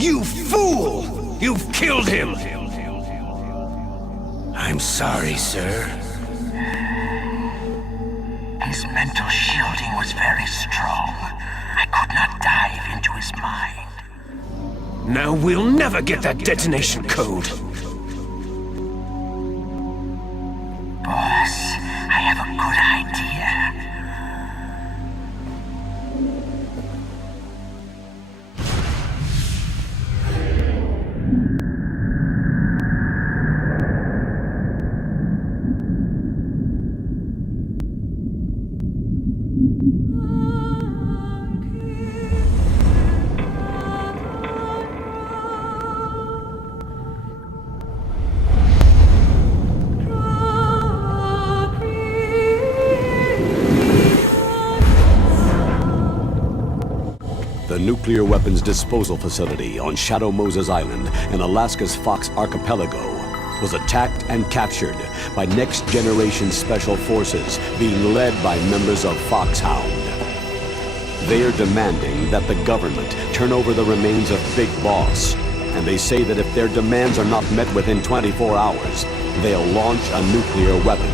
You fool! You've killed him! I'm sorry, sir. His mental shielding was very strong. I could not dive into his mind. Now we'll never get that detonation code. Boss, I have a good idea. The nuclear weapons disposal facility on Shadow Moses Island in Alaska's Fox Archipelago was attacked and captured by next-generation special forces being led by members of Foxhound. They are demanding that the government turn over the remains of Big Boss, and they say that if their demands are not met within 24 hours, they'll launch a nuclear weapon.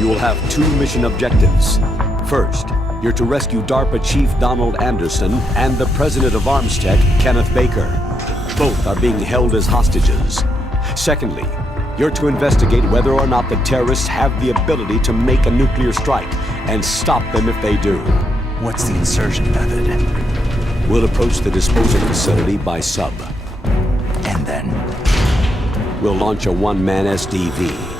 You will have two mission objectives. First, you're to rescue DARPA Chief Donald Anderson and the President of Armstech, Kenneth Baker. Both are being held as hostages. Secondly, you're to investigate whether or not the terrorists have the ability to make a nuclear strike and stop them if they do. What's the insertion method? We'll approach the disposal facility by sub. And then? We'll launch a one-man SDV.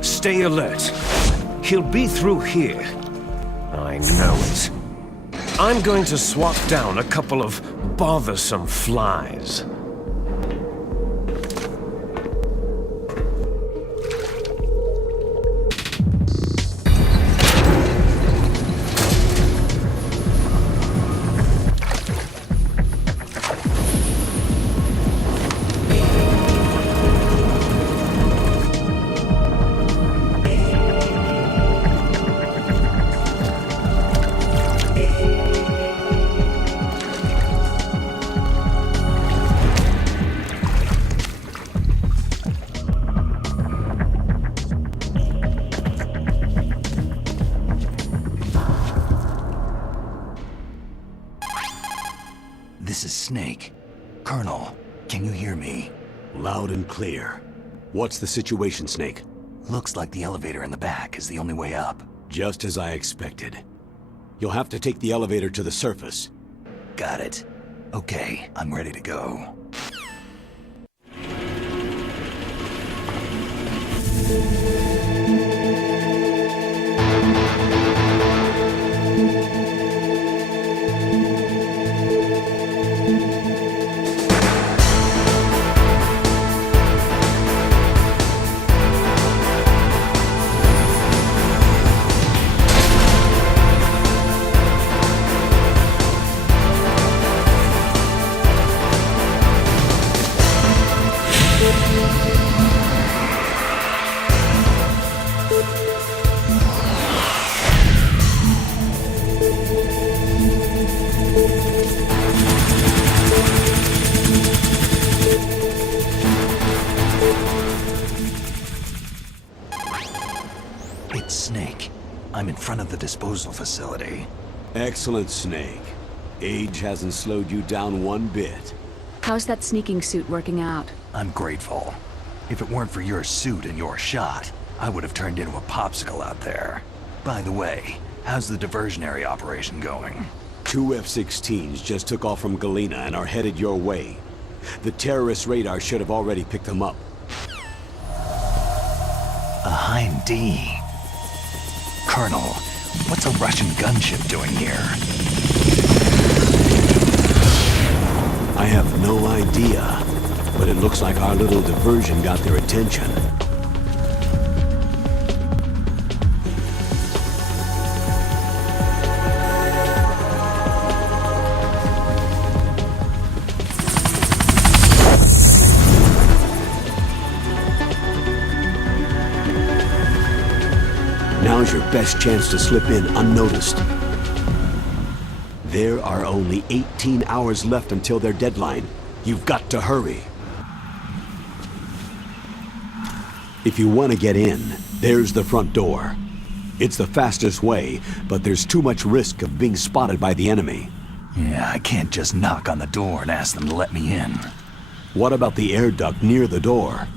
Stay alert. He'll be through here. I know it. I'm going to swat down a couple of bothersome flies. This is Snake. Colonel, can you hear me? Loud and clear. What's the situation, Snake? Looks like the elevator in the back is the only way up. Just as I expected. You'll have to take the elevator to the surface. Got it. Okay, I'm ready to go. disposal facility. Excellent, Snake. Age hasn't slowed you down one bit. How's that sneaking suit working out? I'm grateful. If it weren't for your suit and your shot, I would have turned into a popsicle out there. By the way, how's the diversionary operation going? 2 F-16s just took off from Galena and are headed your way. The terrorist radar should have already picked them up. A Hind D. Colonel, what's a Russian gunship doing here? I have no idea, but it looks like our little diversion got their attention. Now's your best chance to slip in unnoticed. There are only 18 hours left until their deadline. You've got to hurry. If you want to get in, there's the front door. It's the fastest way, but there's too much risk of being spotted by the enemy. Yeah, I can't just knock on the door and ask them to let me in. What about the air duct near the door?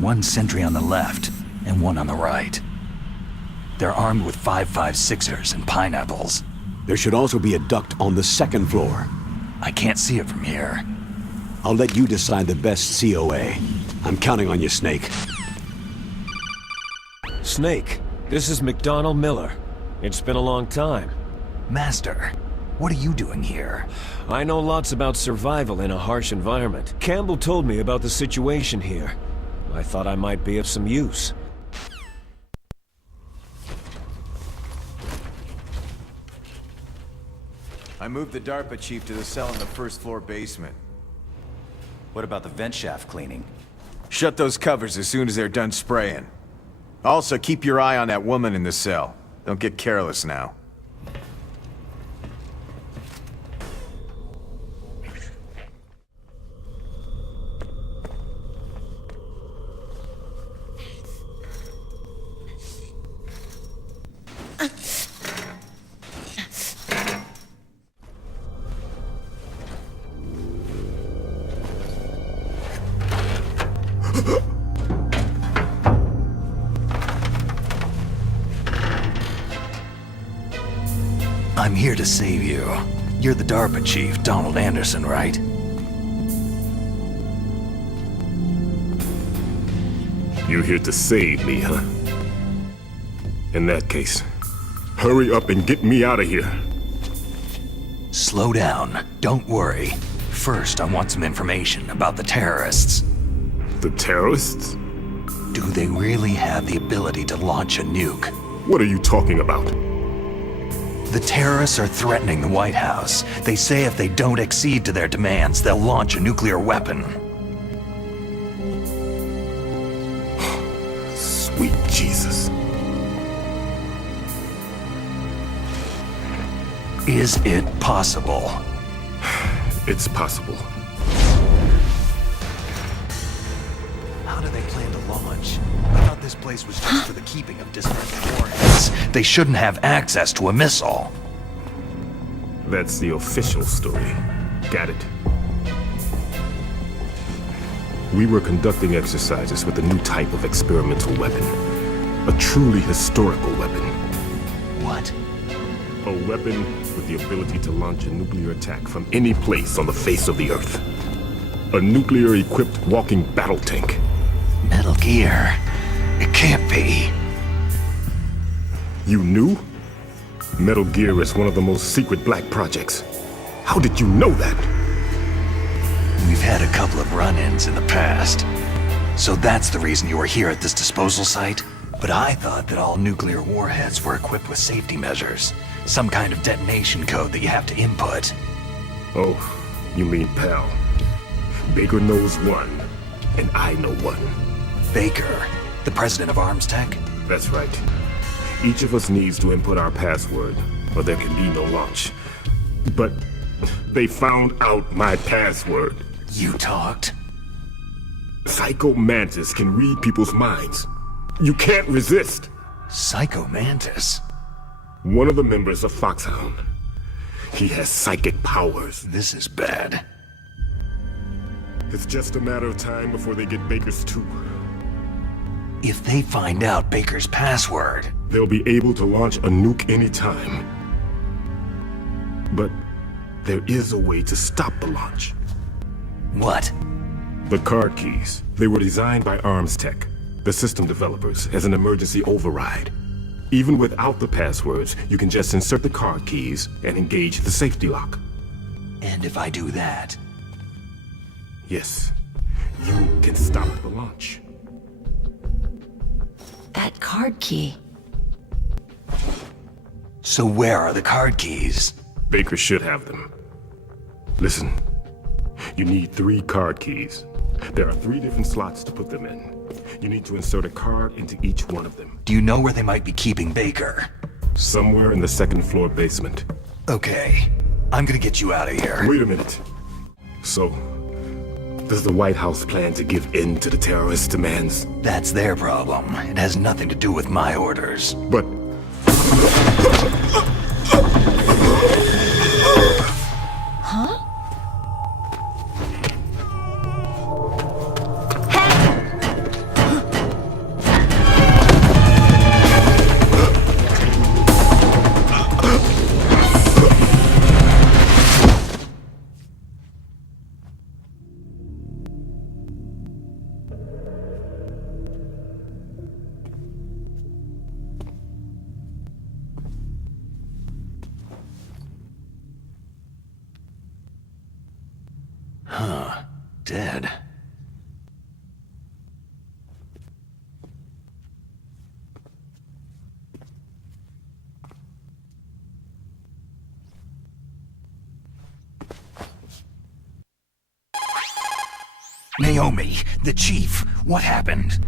One sentry on the left, and one on the right. They're armed with 5.56ers and pineapples. There should also be a duct on the second floor. I can't see it from here. I'll let you decide the best COA. I'm counting on you, Snake. Snake, this is McDonald Miller. It's been a long time. Master, what are you doing here? I know lots about survival in a harsh environment. Campbell told me about the situation here. I thought I might be of some use. I moved the DARPA chief to the cell in the first floor basement. What about the vent shaft cleaning? Shut those covers as soon as they're done spraying. Also, keep your eye on that woman in the cell. Don't get careless now. I'm here to save you. You're the DARPA chief, Donald Anderson, right? You're here to save me, huh? In that case, hurry up and get me out of here. Slow down. Don't worry. First, I want some information about the terrorists. The terrorists? Do they really have the ability to launch a nuke? What are you talking about? The terrorists are threatening the White House. They say if they don't accede to their demands, they'll launch a nuclear weapon. Sweet Jesus. Is it possible? It's possible. How do they plan to launch? I thought this place was just for the keeping of dismantled warheads. They shouldn't have access to a missile. That's the official story. Got it. We were conducting exercises with a new type of experimental weapon. A truly historical weapon. What? A weapon with the ability to launch a nuclear attack from any place on the face of the Earth. A nuclear-equipped walking battle tank. Metal Gear. It can't be. You knew? Metal Gear is one of the most secret black projects. How did you know that? We've had a couple of run-ins in the past. So that's the reason you were here at this disposal site? But I thought that all nuclear warheads were equipped with safety measures. Some kind of detonation code that you have to input. Oh, you mean pal. Baker knows one, and I know one. Baker, the president of Arms Tech? That's right. Each of us needs to input our password, or there can be no launch. But they found out my password. You talked? Psycho Mantis can read people's minds. You can't resist. Psycho Mantis? One of the members of Foxhound. He has psychic powers. This is bad. It's just a matter of time before they get Baker's too. If they find out Baker's password... They'll be able to launch a nuke anytime. But there is a way to stop the launch. What? The card keys. They were designed by Arms Tech, the system developers, as an emergency override. Even without the passwords, you can just insert the card keys and engage the safety lock. And if I do that? Yes, you can stop the launch. That card key. So where are the card keys? Baker should have them. Listen, you need 3 card keys. There are 3 different slots to put them in. You need to insert a card into each one of them. Do you know where they might be keeping Baker? Somewhere in the 2nd floor basement. Okay, I'm gonna get you out of here. Wait a minute. So, does the White House plan to give in to the terrorists' demands? That's their problem. It has nothing to do with my orders. But... Huh? Huh. Dead. Naomi, the chief, what happened?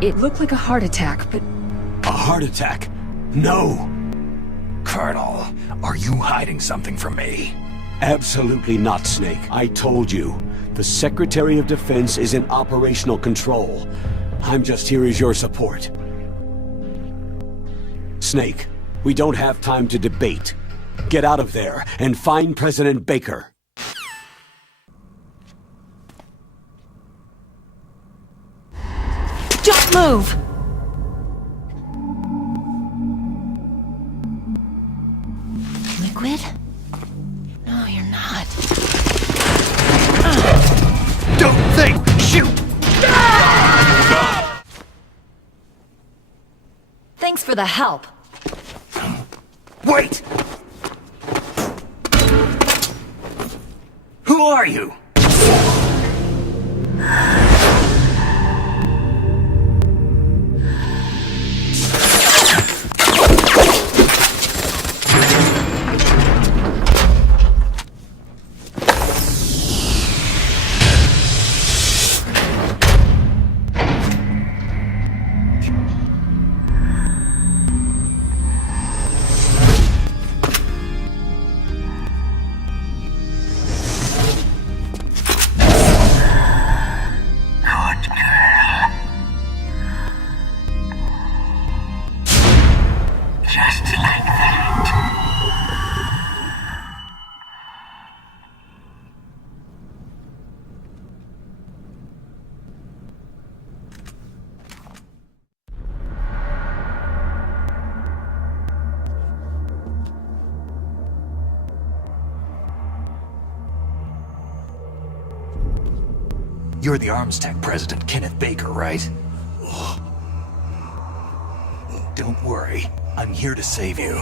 It looked like a heart attack, but A heart attack? No! Colonel, are you hiding something from me? Absolutely not, Snake. I told you. The Secretary of Defense is in operational control. I'm just here as your support. Snake, we don't have time to debate. Get out of there and find President Baker. Don't move! Liquid? No, you're not. Don't think! Shoot! Thanks for the help. Wait! Who are you? You're the Arms Tech President, Kenneth Baker, right? Don't worry. I'm here to save you.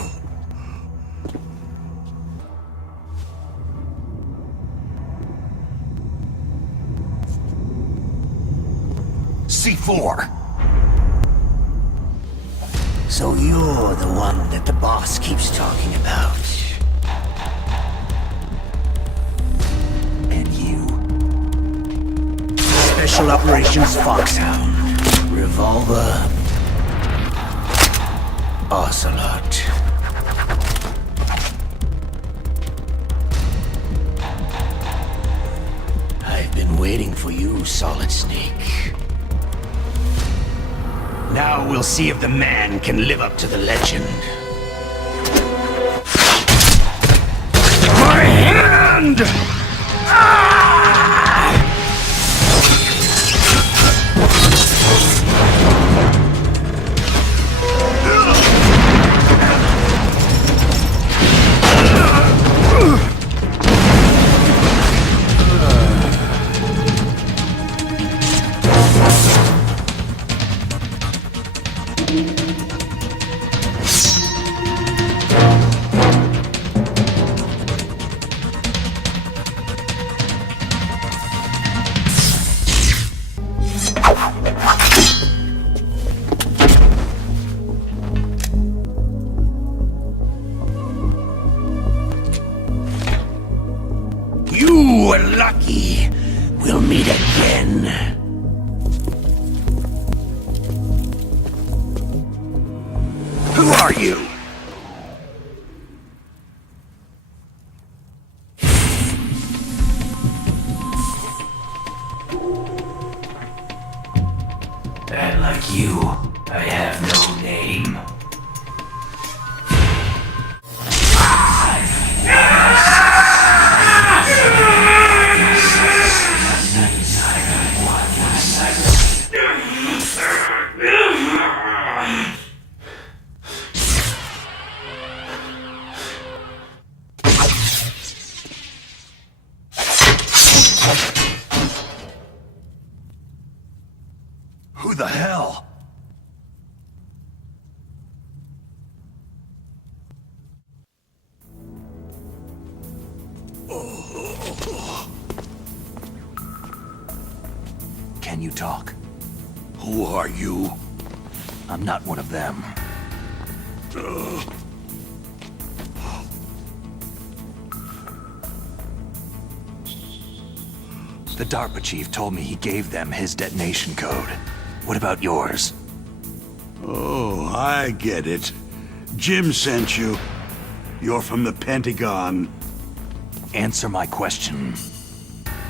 C4! So you're the one that the boss keeps talking about. And you. Special Operations Foxhound. Revolver. Ocelot. I've been waiting for you, Solid Snake. Now we'll see if the man can live up to the legend. around! You were lucky. We'll meet again. Who are you? And like you, I have no name. Who the hell? Can you talk? Who are you? I'm not one of them. The DARPA chief told me he gave them his detonation code. What about yours? Oh, I get it. Jim sent you. You're from the Pentagon. Answer my question.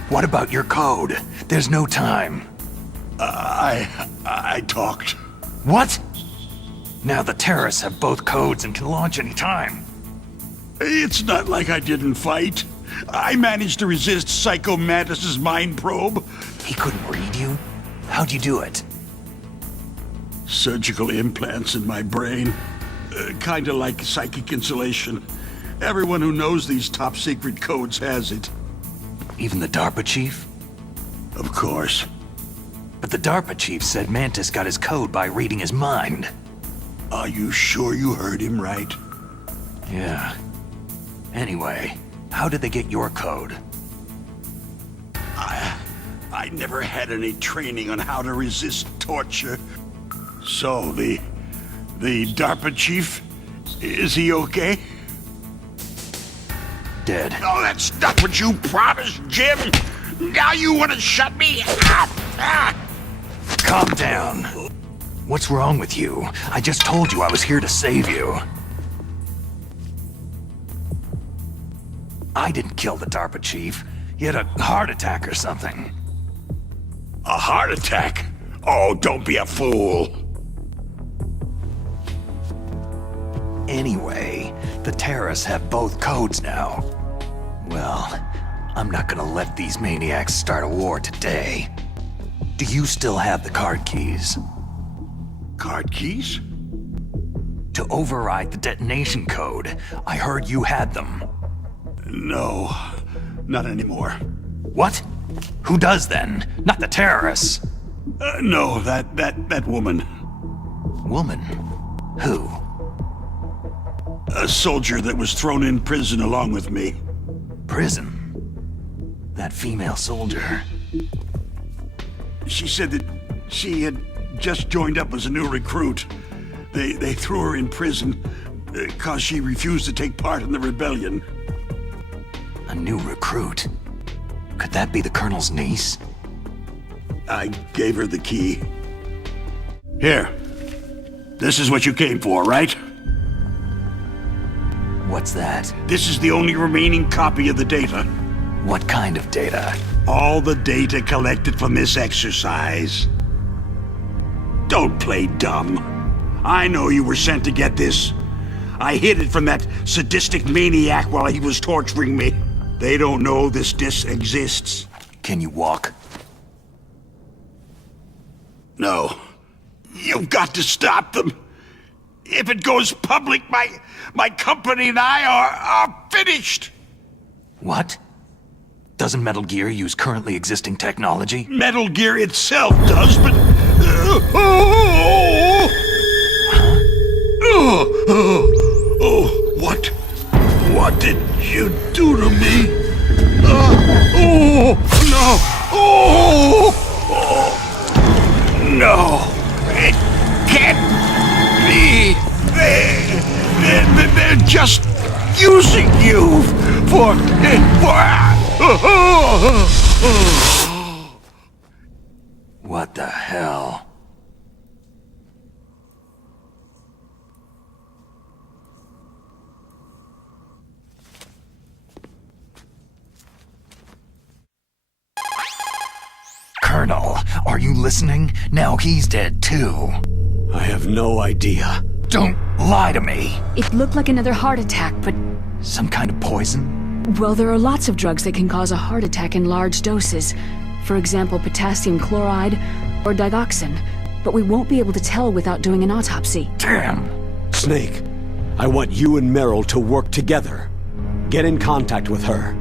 What about your code? There's no time. I talked. What? Now the terrorists have both codes and can launch any time. It's not like I didn't fight. I managed to resist Psycho Mantis's mind probe. He couldn't read you? How'd you do it? Surgical implants in my brain. Kinda like psychic insulation. Everyone who knows these top-secret codes has it. Even the DARPA chief? Of course. But the DARPA chief said Mantis got his code by reading his mind. Are you sure you heard him right? Yeah. Anyway, how did they get your code? I never had any training on how to resist torture. So, the DARPA chief, is he okay? Dead. No, that's not what you promised, Jim! Now you want to shut me up! Calm down. What's wrong with you? I just told you I was here to save you. I didn't kill the DARPA chief. He had a heart attack or something. A heart attack? Oh, don't be a fool. Anyway, the terrorists have both codes now. Well, I'm not gonna let these maniacs start a war today. Do you still have the card keys? Card keys? To override the detonation code. I heard you had them. No, not anymore. What? Who does then? Not the terrorists. No, that woman. Woman? Who? A soldier that was thrown in prison along with me. Prison? That female soldier. She said that she had just joined up as a new recruit. They threw her in prison because she refused to take part in the rebellion. A new recruit? Could that be the Colonel's niece? I gave her the key. Here. This is what you came for, right? What's that? This is the only remaining copy of the data. What kind of data? All the data collected from this exercise. Don't play dumb. I know you were sent to get this. I hid it from that sadistic maniac while he was torturing me. They don't know this disc exists. Can you walk? No. You've got to stop them. If it goes public, my company and I are finished. What? Doesn't Metal Gear use currently existing technology? Metal Gear itself does, but... What did you do to me? No! It can't be! They're just using you for... What the hell? Colonel, are you listening? Now he's dead too. I have no idea. Don't lie to me. It looked like another heart attack, but... Some kind of poison? Well, there are lots of drugs that can cause a heart attack in large doses. For example, potassium chloride or digoxin. But we won't be able to tell without doing an autopsy. Damn! Snake, I want you and Meryl to work together. Get in contact with her.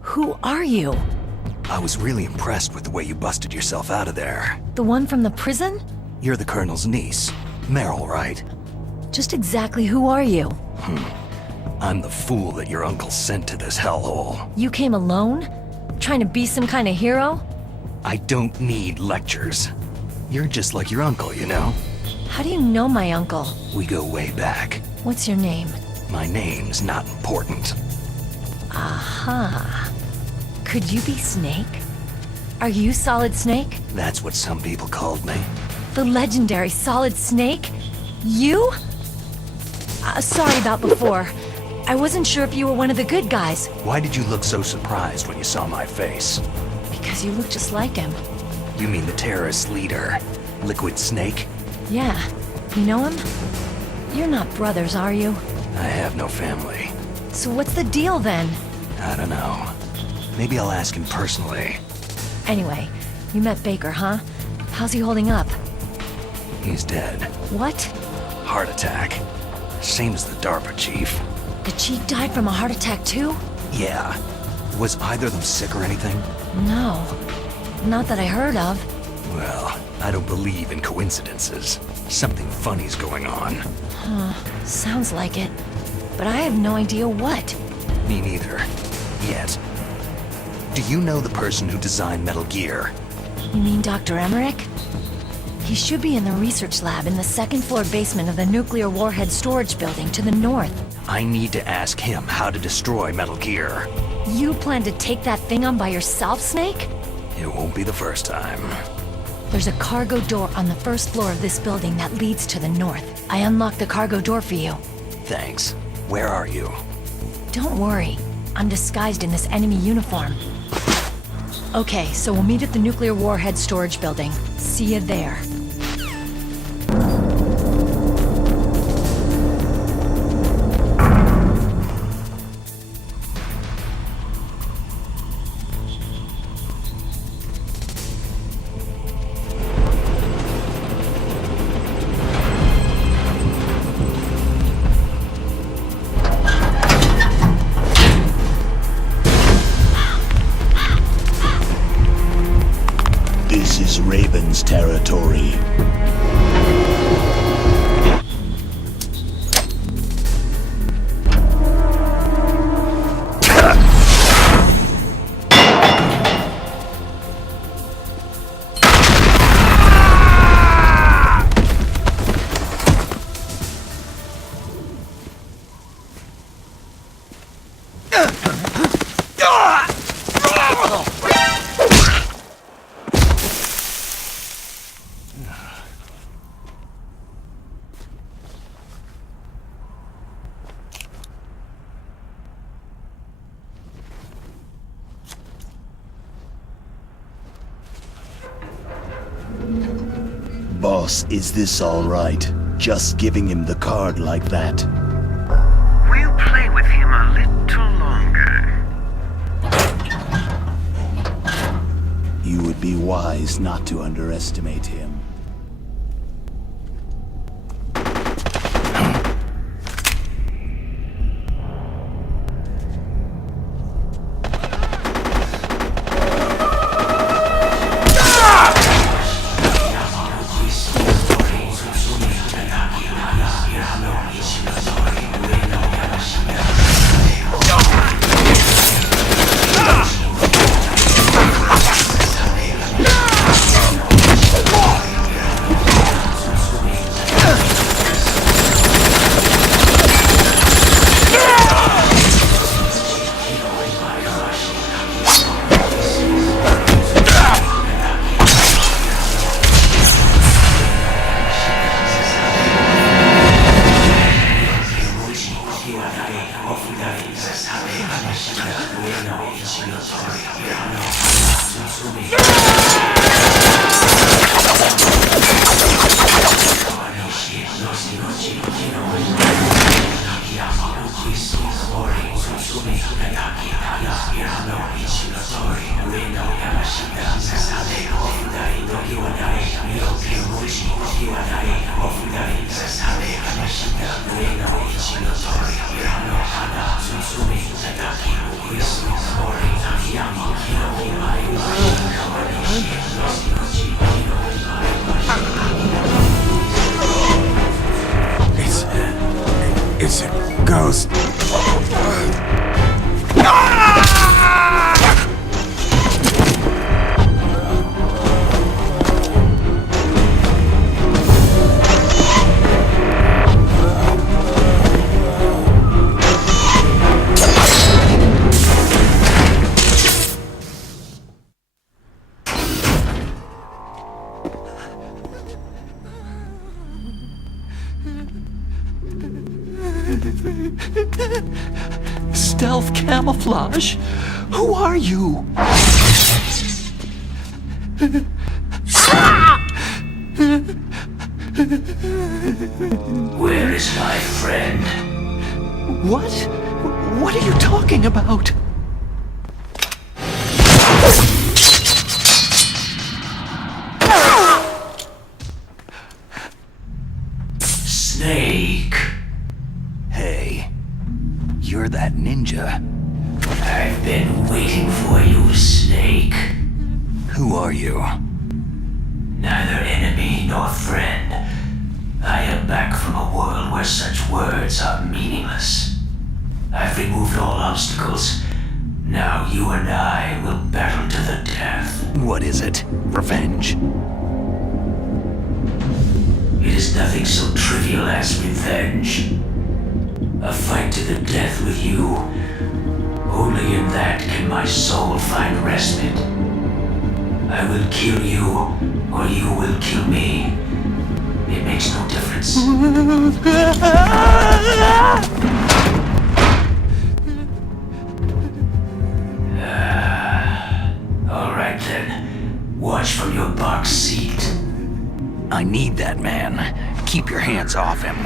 Who are you? I was really impressed with the way you busted yourself out of there. The one from the prison? You're the Colonel's niece. Meryl, right? Just exactly who are you? I'm the fool that your uncle sent to this hellhole. You came alone? Trying to be some kind of hero? I don't need lectures. You're just like your uncle, you know? How do you know my uncle? We go way back. What's your name? My name's not important. Aha. Could you be Snake? Are you Solid Snake? That's what some people called me. The legendary Solid Snake? You? Sorry about before. I wasn't sure if you were one of the good guys. Why did you look so surprised when you saw my face? Because you look just like him. You mean the terrorist leader, Liquid Snake? Yeah. You know him? You're not brothers, are you? I have no family. So what's the deal then? I don't know. Maybe I'll ask him personally. Anyway, you met Baker, huh? How's he holding up? He's dead. What? Heart attack. Same as the DARPA chief. The chief died from a heart attack too? Yeah. Was either of them sick or anything? No. Not that I heard of. Well, I don't believe in coincidences. Something funny's going on. Sounds like it. But I have no idea what. Me neither. Yet. Do you know the person who designed Metal Gear? You mean Dr. Emmerich? He should be in the research lab in the second-floor basement of the nuclear warhead storage building to the north. I need to ask him how to destroy Metal Gear. You plan to take that thing on by yourself, Snake? It won't be the first time. There's a cargo door on the first floor of this building that leads to the north. I unlocked the cargo door for you. Thanks. Where are you? Don't worry. I'm disguised in this enemy uniform. Okay, so we'll meet at the nuclear warhead storage building. See you there. This is Raven's territory. Boss, is this all right? just giving him the card like that. We'll play with him a little longer. You would be wise not to underestimate him. It's a ghost. Stealth camouflage? Who are you? Where is my friend? What? What are you talking about? Snake. Hey, you're that ninja. I've been waiting for you, Snake. Who are you? Neither enemy nor friend. I am back from a world where such words are meaningless. I've removed all obstacles. Now you and I will battle to the death. What is it? Revenge? It is nothing so trivial as revenge. A fight to the death with you. Only in that can my soul find respite. I will kill you, or you will kill me. It makes no difference. All right then. Watch from your box seat. I need that man. Keep your hands off him.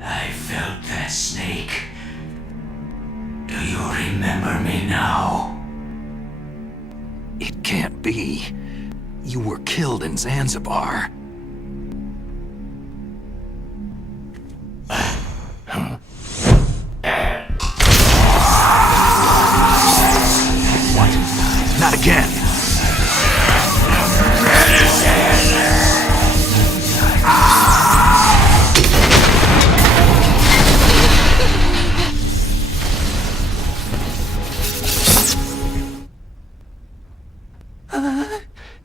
I felt that, Snake. Do you remember me now? It can't be. You were killed in Zanzibar. What? Not again!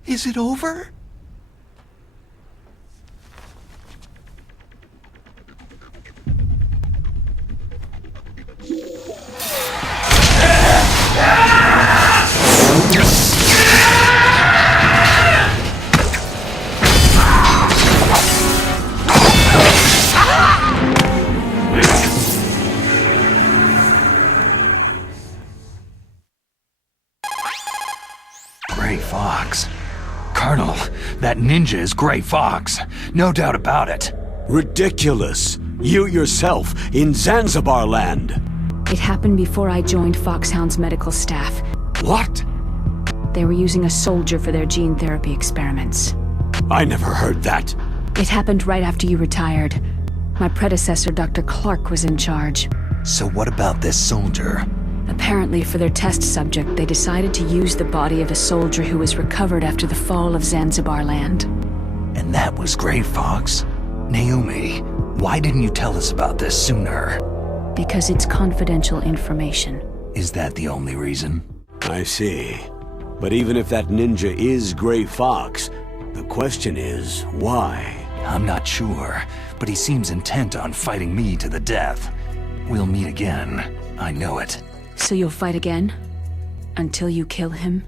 Is it over? Gray Fox. Colonel, that ninja is Gray Fox. No doubt about it. Ridiculous. You yourself in Zanzibar land. It happened before I joined Foxhound's medical staff. What? They were using a soldier for their gene therapy experiments. I never heard that. It happened right after you retired. My predecessor, Dr. Clarke, was in charge. So what about this soldier? Apparently, for their test subject, they decided to use the body of a soldier who was recovered after the fall of Zanzibar land. And that was Gray Fox? Naomi, why didn't you tell us about this sooner? Because it's confidential information. Is that the only reason? I see. But even if that ninja is Gray Fox, the question is, why? I'm not sure, but he seems intent on fighting me to the death. We'll meet again. I know it. So you'll fight again? Until you kill him?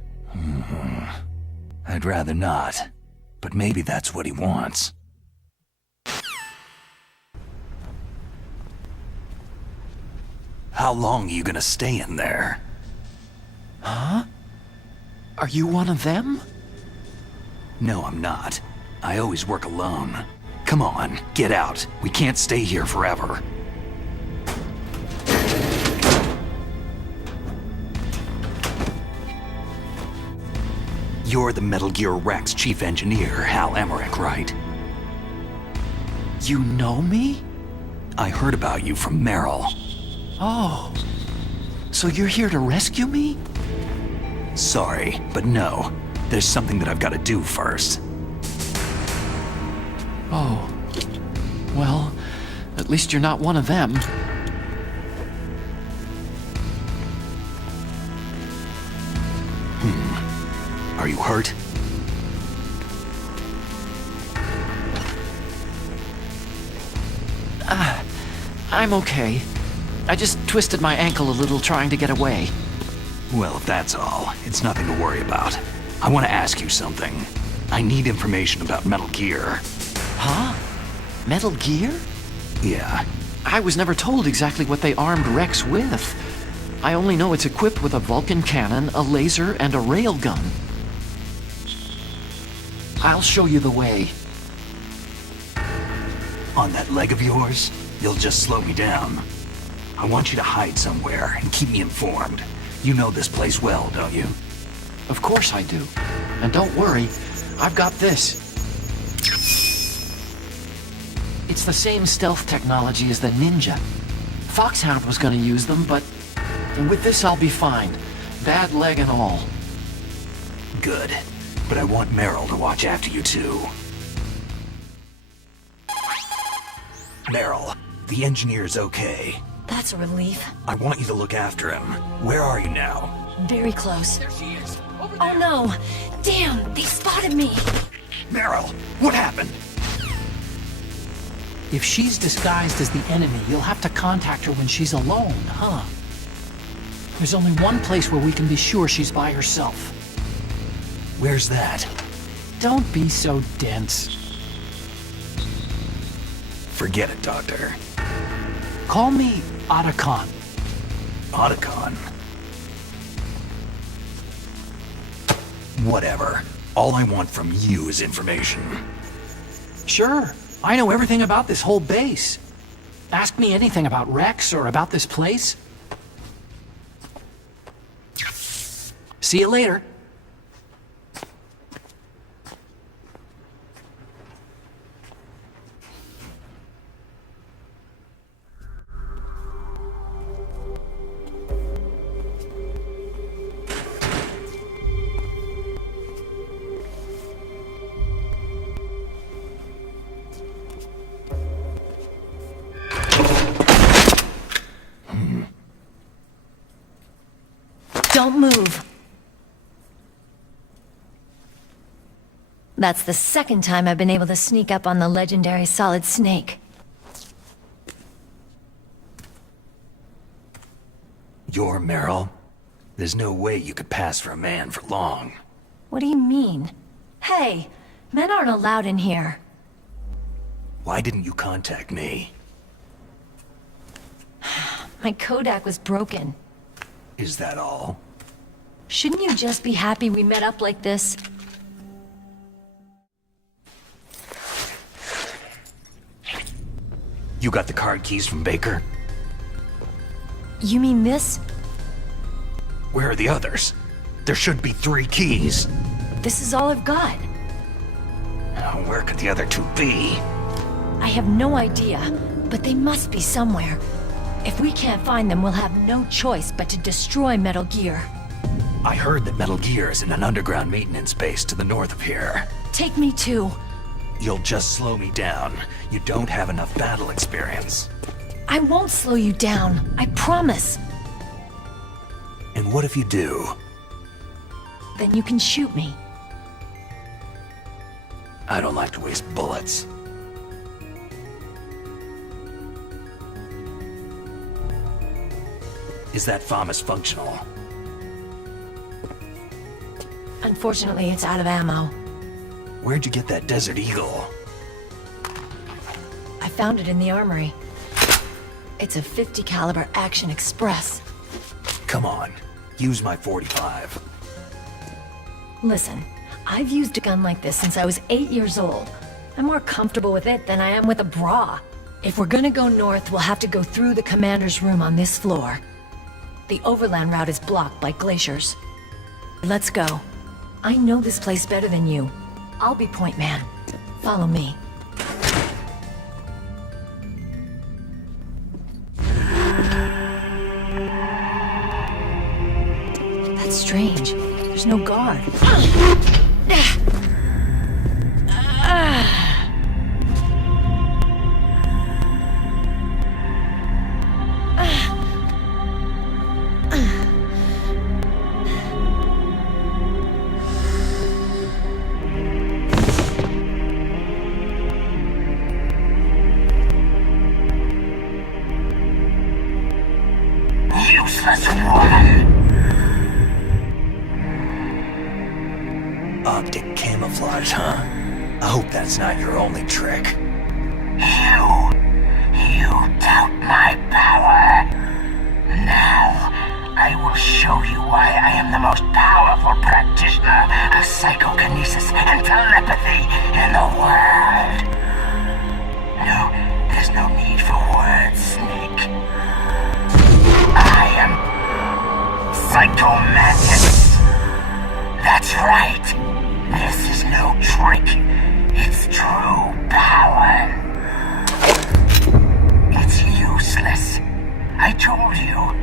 I'd rather not. But maybe that's what he wants. How long are you gonna stay in there? Huh? Are you one of them? No, I'm not. I always work alone. Come on, get out. We can't stay here forever. You're the Metal Gear Rex chief engineer, Hal Emmerich, right? You know me? I heard about you from Meryl. Oh. So you're here to rescue me? Sorry, but no. There's something that I've got to do first. Oh. Well, at least you're not one of them. Are you hurt? I'm okay. I just twisted my ankle a little trying to get away. Well, if that's all, it's nothing to worry about. I want to ask you something. I need information about Metal Gear. Huh? Metal Gear? Yeah. I was never told exactly what they armed Rex with. I only know it's equipped with a Vulcan cannon, a laser, and a railgun. I'll show you the way. On that leg of yours, you'll just slow me down. I want you to hide somewhere and keep me informed. You know this place well, don't you? Of course I do. And don't worry, I've got this. It's the same stealth technology as the Ninja. Foxhound was gonna use them, but with this I'll be fine. Bad leg and all. Good. But I want Meryl to watch after you too. Meryl, the engineer's okay. That's a relief. I want you to look after him. Where are you now? Very close. There she is. Oh no! Damn, they spotted me! Meryl, what happened? If she's disguised as the enemy, you'll have to contact her when she's alone, huh? There's only one place where we can be sure she's by herself. Where's that? Don't be so dense. Forget it, Doctor. Call me Otacon. Otacon? Whatever. All I want from you is information. Sure. I know everything about this whole base. Ask me anything about Rex or about this place. See you later. Don't move. That's the second time I've been able to sneak up on the legendary Solid Snake. You're Meryl? There's no way you could pass for a man for long. What do you mean? Hey, men aren't allowed in here. Why didn't you contact me? My Kodak was broken. Is that all? Shouldn't you just be happy we met up like this? You got the card keys from Baker? You mean this? Where are the others? There should be 3 keys. This is all I've got. Where could the other 2 be? I have no idea, but they must be somewhere. If we can't find them, we'll have no choice but to destroy Metal Gear. I heard that Metal Gear is in an underground maintenance base to the north of here. Take me too. You'll just slow me down. You don't have enough battle experience. I won't slow you down, I promise. And what if you do? Then you can shoot me. I don't like to waste bullets. Is that FAMAS functional? Unfortunately, it's out of ammo. Where'd you get that Desert Eagle? I found it in the armory. It's a .50 caliber Action Express. Come on, use my .45. Listen, I've used a gun like this since I was 8 years old. I'm more comfortable with it than I am with a bra. If we're gonna go north, we'll have to go through the commander's room on this floor. The overland route is blocked by glaciers. Let's go. I know this place better than you. I'll be point man. Follow me. That's strange. There's no guard. Useless woman! Optic camouflage, huh? I hope that's not your only trick. You doubt my power. Now, I will show you why I am the most powerful practitioner of psychokinesis and telepathy in the world. No, there's no need for words, Snake. I am Psychomantis. That's right. This is no trick. It's true power. It's useless. I told you,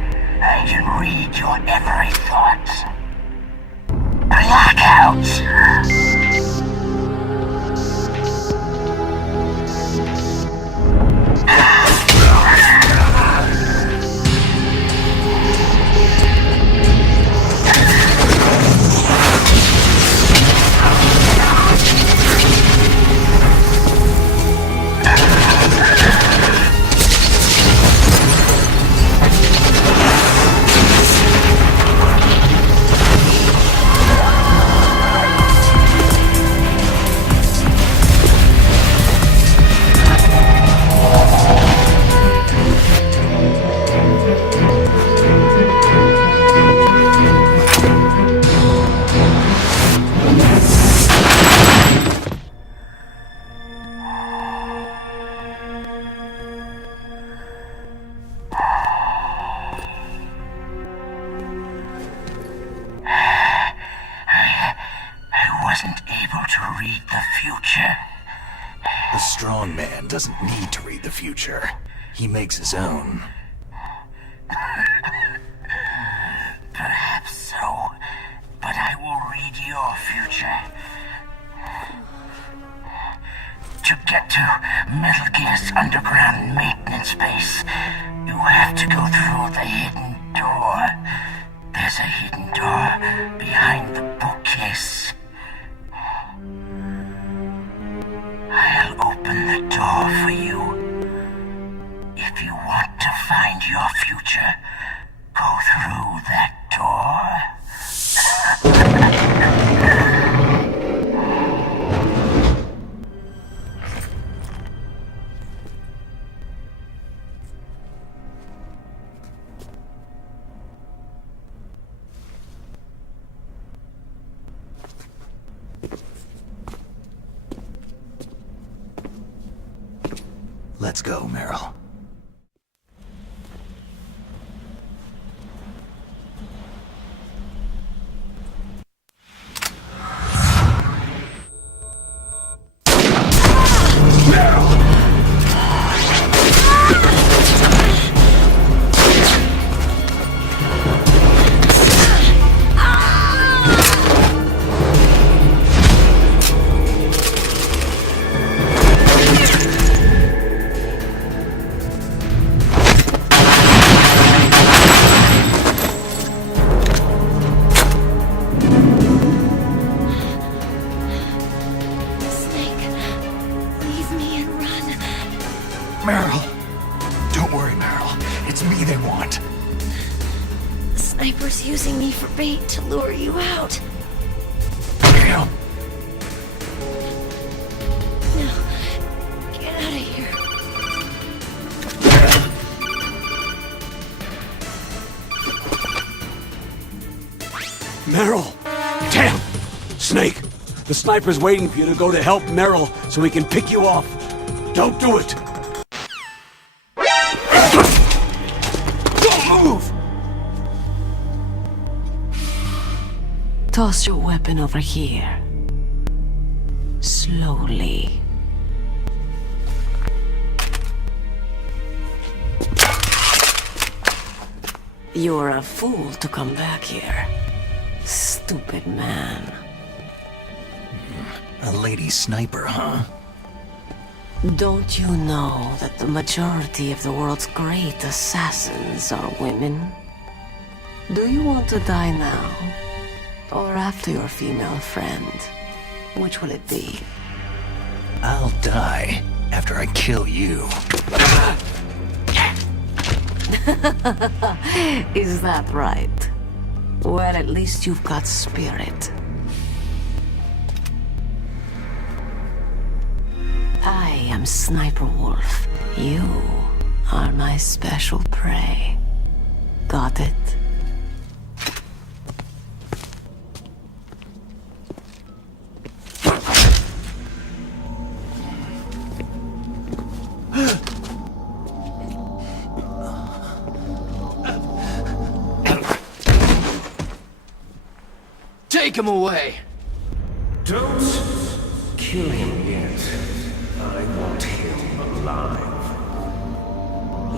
I can read your every thought. Blackout! Doesn't need to read the future. He makes his own. Perhaps so, but I will read your future. To get to Metal Gear's underground maintenance base, you have to go through the hidden door. There's a hidden door behind the bookcase. Let's go, Meryl. Using me for bait to lure you out. Damn. Now, get out of here. Meryl! Damn! Snake! The sniper's waiting for you to go to help Meryl so he can pick you off. Don't do it! Don't move! Toss your weapon over here. Slowly. You're a fool to come back here. Stupid man. A lady sniper, huh? Don't you know that the majority of the world's great assassins are women? Do you want to die now? Or after your female friend? Which will it be? I'll die after I kill you. Is that right? Well, at least you've got spirit. I am Sniper Wolf. You are my special prey. Got it? Take him away! Don't kill him yet. I want him alive.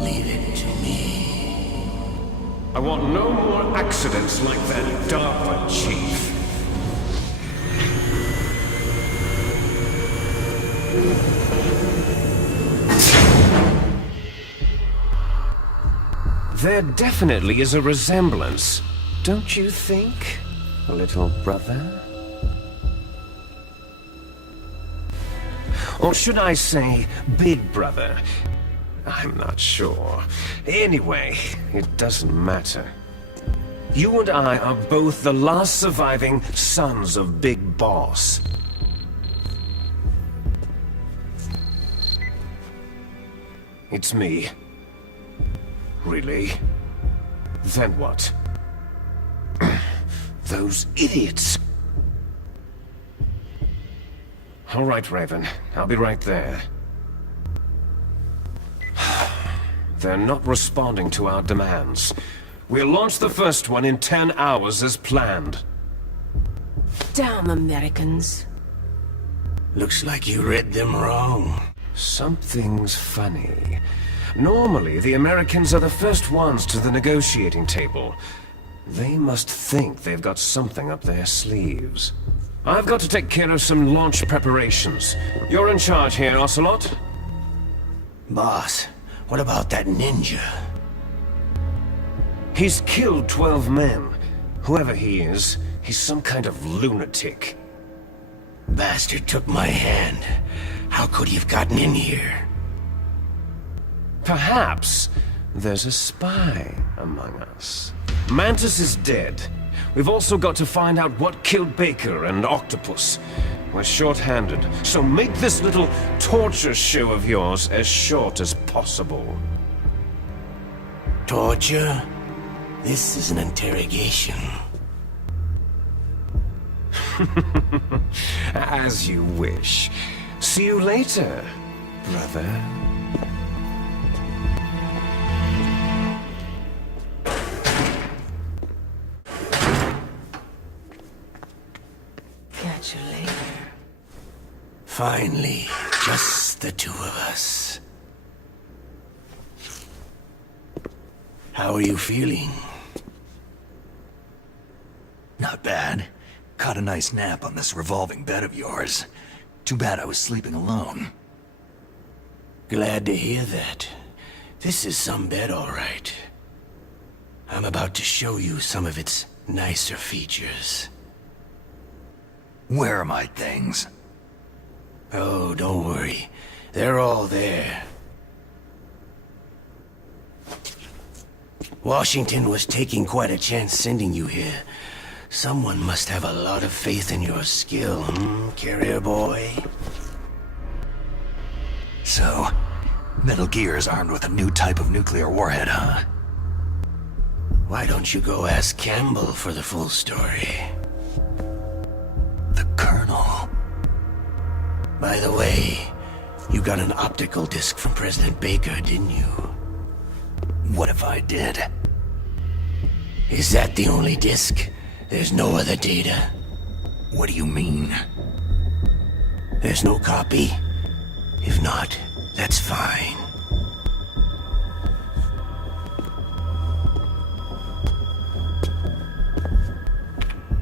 Leave it to me. I want no more accidents like that DARPA chief. There definitely is a resemblance, don't you think, little brother? Or should I say, big brother? I'm not sure. Anyway, it doesn't matter. You and I are both the last surviving sons of Big Boss. It's me. Really? Then what? Those idiots! All right, Raven. I'll be right there. They're not responding to our demands. We'll launch the first one in 10 hours as planned. Damn Americans. Looks like you read them wrong. Something's funny. Normally, the Americans are the first ones to the negotiating table. They must think they've got something up their sleeves. I've got to take care of some launch preparations. You're in charge here, Ocelot? Boss, what about that ninja? He's killed 12 men. Whoever he is, he's some kind of lunatic. Bastard took my hand. How could he have gotten in here? Perhaps there's a spy among us. Mantis is dead. We've also got to find out what killed Baker and Octopus. We're short-handed, so make this little torture show of yours as short as possible. Torture? This is an interrogation. As you wish. See you later, brother. catch you later. Finally, just the two of us. How are you feeling? Not bad. Caught a nice nap on this revolving bed of yours. Too bad I was sleeping alone. Glad to hear that. This is some bed, all right. I'm about to show you some of its nicer features. Where are my things? Oh, don't worry. They're all there. Washington was taking quite a chance sending you here. Someone must have a lot of faith in your skill, carrier boy? So, Metal Gear is armed with a new type of nuclear warhead, huh? Why don't you go ask Campbell for the full story? The Colonel. By the way, you got an optical disc from President Baker, didn't you? What if I did? Is that the only disc? There's no other data? What do you mean? There's no copy? If not, that's fine.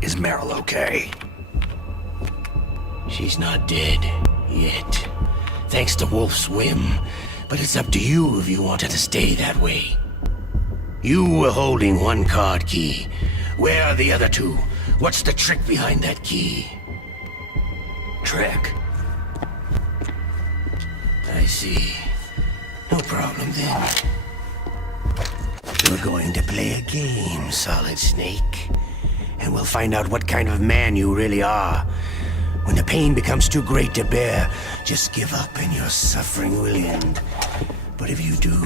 Is Meryl okay? She's not dead, yet. Thanks to Wolf's whim. But it's up to you if you want her to stay that way. You were holding one card key. Where are the other two? What's the trick behind that key? Trick? I see. No problem then. We're going to play a game, Solid Snake. And we'll find out what kind of man you really are. When the pain becomes too great to bear, just give up and your suffering will end. But if you do,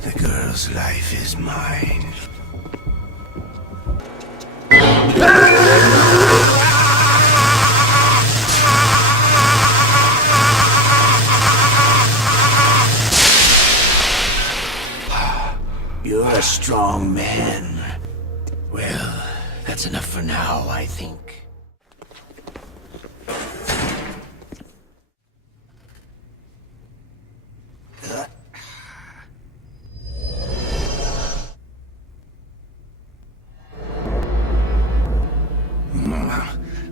the girl's life is mine. You're a strong man. Well, that's enough for now, I think.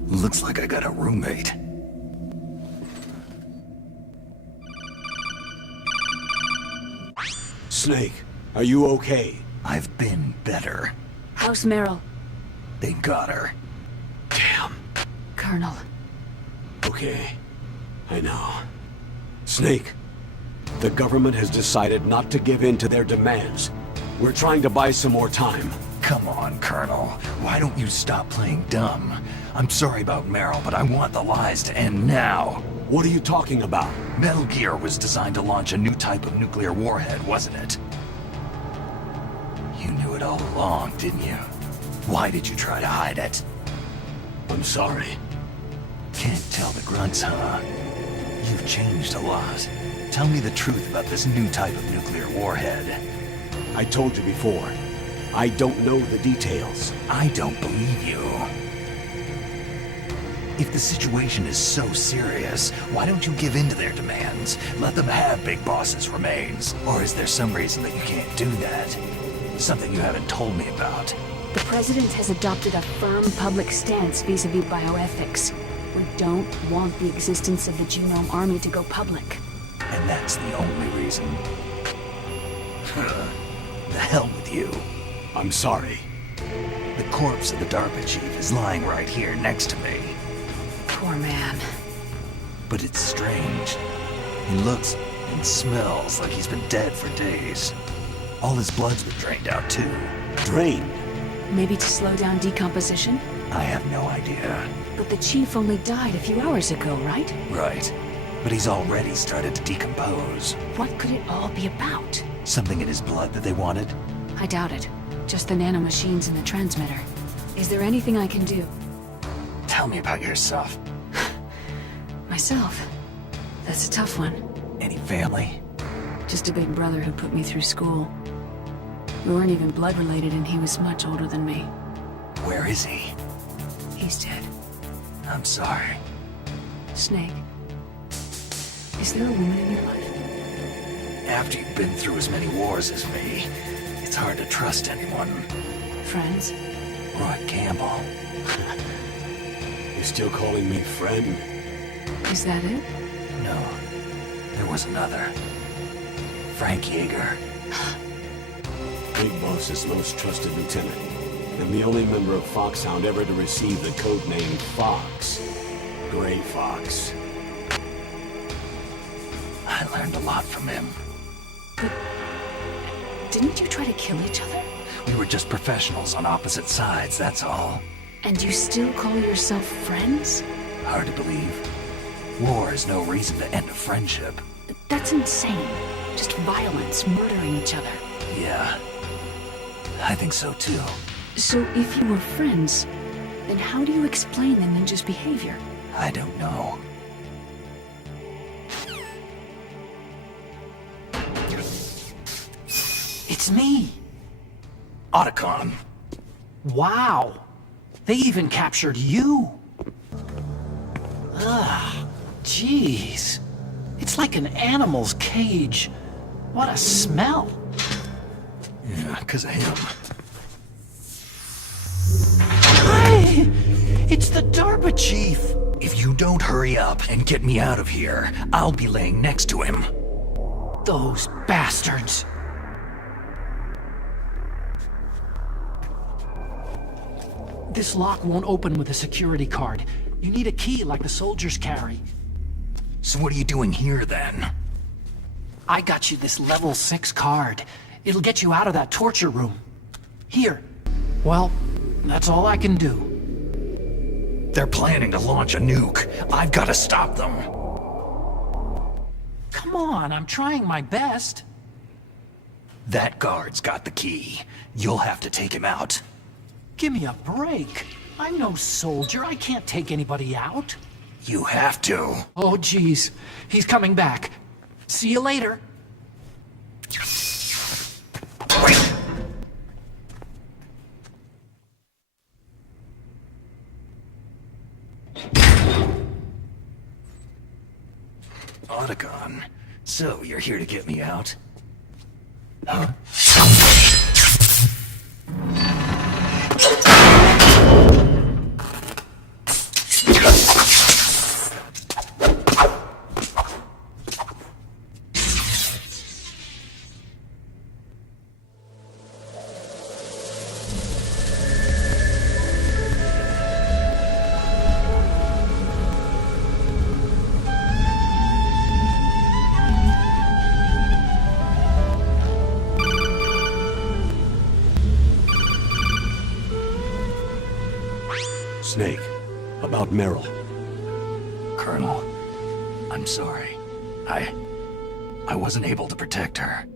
Looks like I got a roommate. Snake, are you okay? I've been better. How's Meryl? They got her. Damn. Colonel. Okay. I know. Snake, the government has decided not to give in to their demands. We're trying to buy some more time. Come on, Colonel. Why don't you stop playing dumb? I'm sorry about Meryl, but I want the lies to end now. What are you talking about? Metal Gear was designed to launch a new type of nuclear warhead, wasn't it? You knew it all along, didn't you? Why did you try to hide it? I'm sorry. Can't tell the grunts, huh? You've changed a lot. Tell me the truth about this new type of nuclear warhead. I told you before. I don't know the details. I don't believe you. If the situation is so serious, why don't you give in to their demands? Let them have Big Boss's remains. Or is there some reason that you can't do that? Something you haven't told me about. The President has adopted a firm public stance vis-a-vis bioethics. We don't want the existence of the Genome Army to go public. And that's the only reason. The hell with you. I'm sorry. The corpse of the DARPA chief is lying right here next to me. Poor man. But it's strange. He looks and smells like he's been dead for days. All his blood's been drained out too. Drained? Maybe to slow down decomposition? I have no idea. But the chief only died a few hours ago, right? Right. But he's already started to decompose. What could it all be about? Something in his blood that they wanted? I doubt it. Just the nanomachines in the transmitter. Is there anything I can do? Tell me about yourself. Myself? That's a tough one. Any family? Just a big brother who put me through school. We weren't even blood related and he was much older than me. Where is he? He's dead. I'm sorry. Snake, is there a woman in your life? After you've been through as many wars as me, it's hard to trust anyone. Friends? Roy Campbell. You're still calling me friend? Is that it? No. There was another. Frank Yeager. Big Boss's most trusted lieutenant, and the only member of Foxhound ever to receive the code name Fox. Gray Fox. I learned a lot from him. But didn't you try to kill each other? We were just professionals on opposite sides, that's all. And you still call yourself friends? Hard to believe. War is no reason to end a friendship. That's insane. Just violence, murdering each other. Yeah. I think so too. So if you were friends, then how do you explain the ninja's behavior? I don't know. It's me! Otacon. Wow! They even captured you! Ugh, jeez. It's like an animal's cage. What a smell! Yeah, 'cause of him. Hi! It's the DARPA chief! If you don't hurry up and get me out of here, I'll be laying next to him. Those bastards! This lock won't open with a security card. You need a key like the soldiers carry. So what are you doing here then? I got you this level 6 card. It'll get you out of that torture room. Here. Well, that's all I can do. They're planning to launch a nuke. I've got to stop them. Come on, I'm trying my best. That guard's got the key. You'll have to take him out. Give me a break. I'm no soldier. I can't take anybody out. You have to. Oh, geez. He's coming back. See you later. Otacon. So, you're here to get me out? Huh? Snake, about Meryl. Colonel, I'm sorry. I wasn't able to protect her.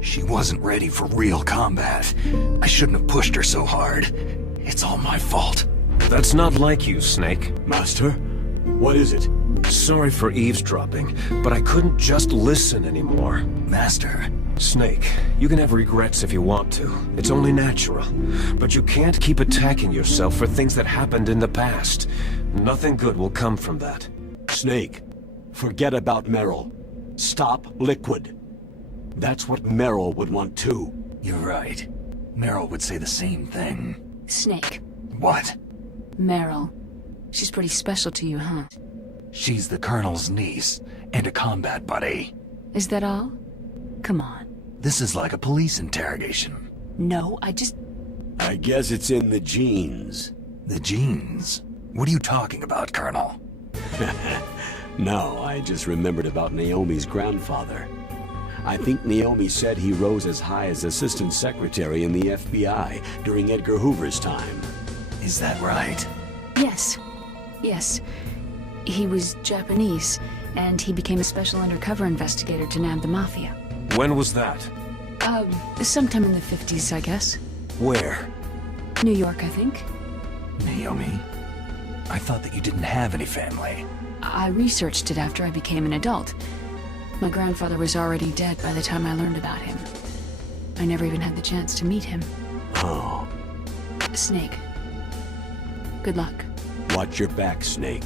She wasn't ready for real combat. I shouldn't have pushed her so hard. It's all my fault. That's not like you, Snake. Master? What is it? Sorry for eavesdropping, but I couldn't just listen anymore. Master. Snake, you can have regrets if you want to. It's only natural. But you can't keep attacking yourself for things that happened in the past. Nothing good will come from that. Snake, forget about Meryl. Stop Liquid. That's what Meryl would want too. You're right. Meryl would say the same thing. Snake. What? Meryl. She's pretty special to you, huh? She's the Colonel's niece, and a combat buddy. Is that all? Come on. This is like a police interrogation. No, I guess it's in the genes. The genes? What are you talking about, Colonel? No, I just remembered about Naomi's grandfather. I think Naomi said he rose as high as assistant secretary in the FBI during Edgar Hoover's time. Is that right? Yes. Yes. He was Japanese, and he became a special undercover investigator to nab the Mafia. When was that? Sometime in the 50s, I guess. Where? New York, I think. Naomi? I thought that you didn't have any family. I researched it after I became an adult. My grandfather was already dead by the time I learned about him. I never even had the chance to meet him. Oh. Snake. Good luck. Watch your back, Snake.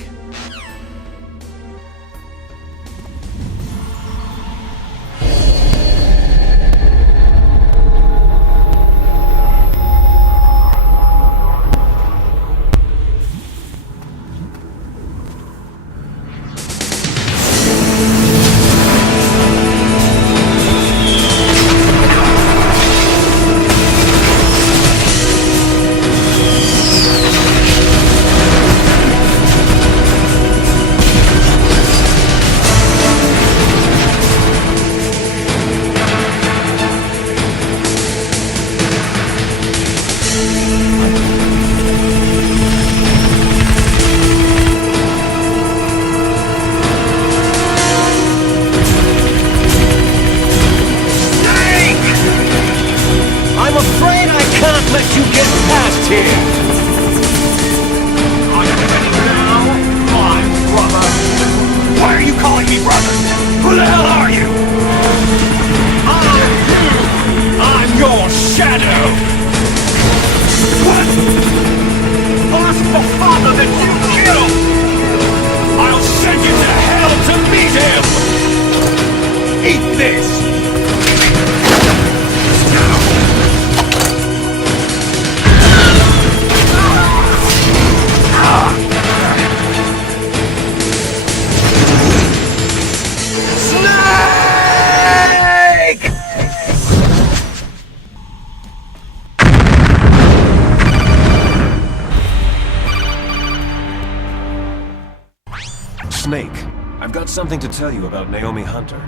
Snake, I've got something to tell you about Naomi Hunter.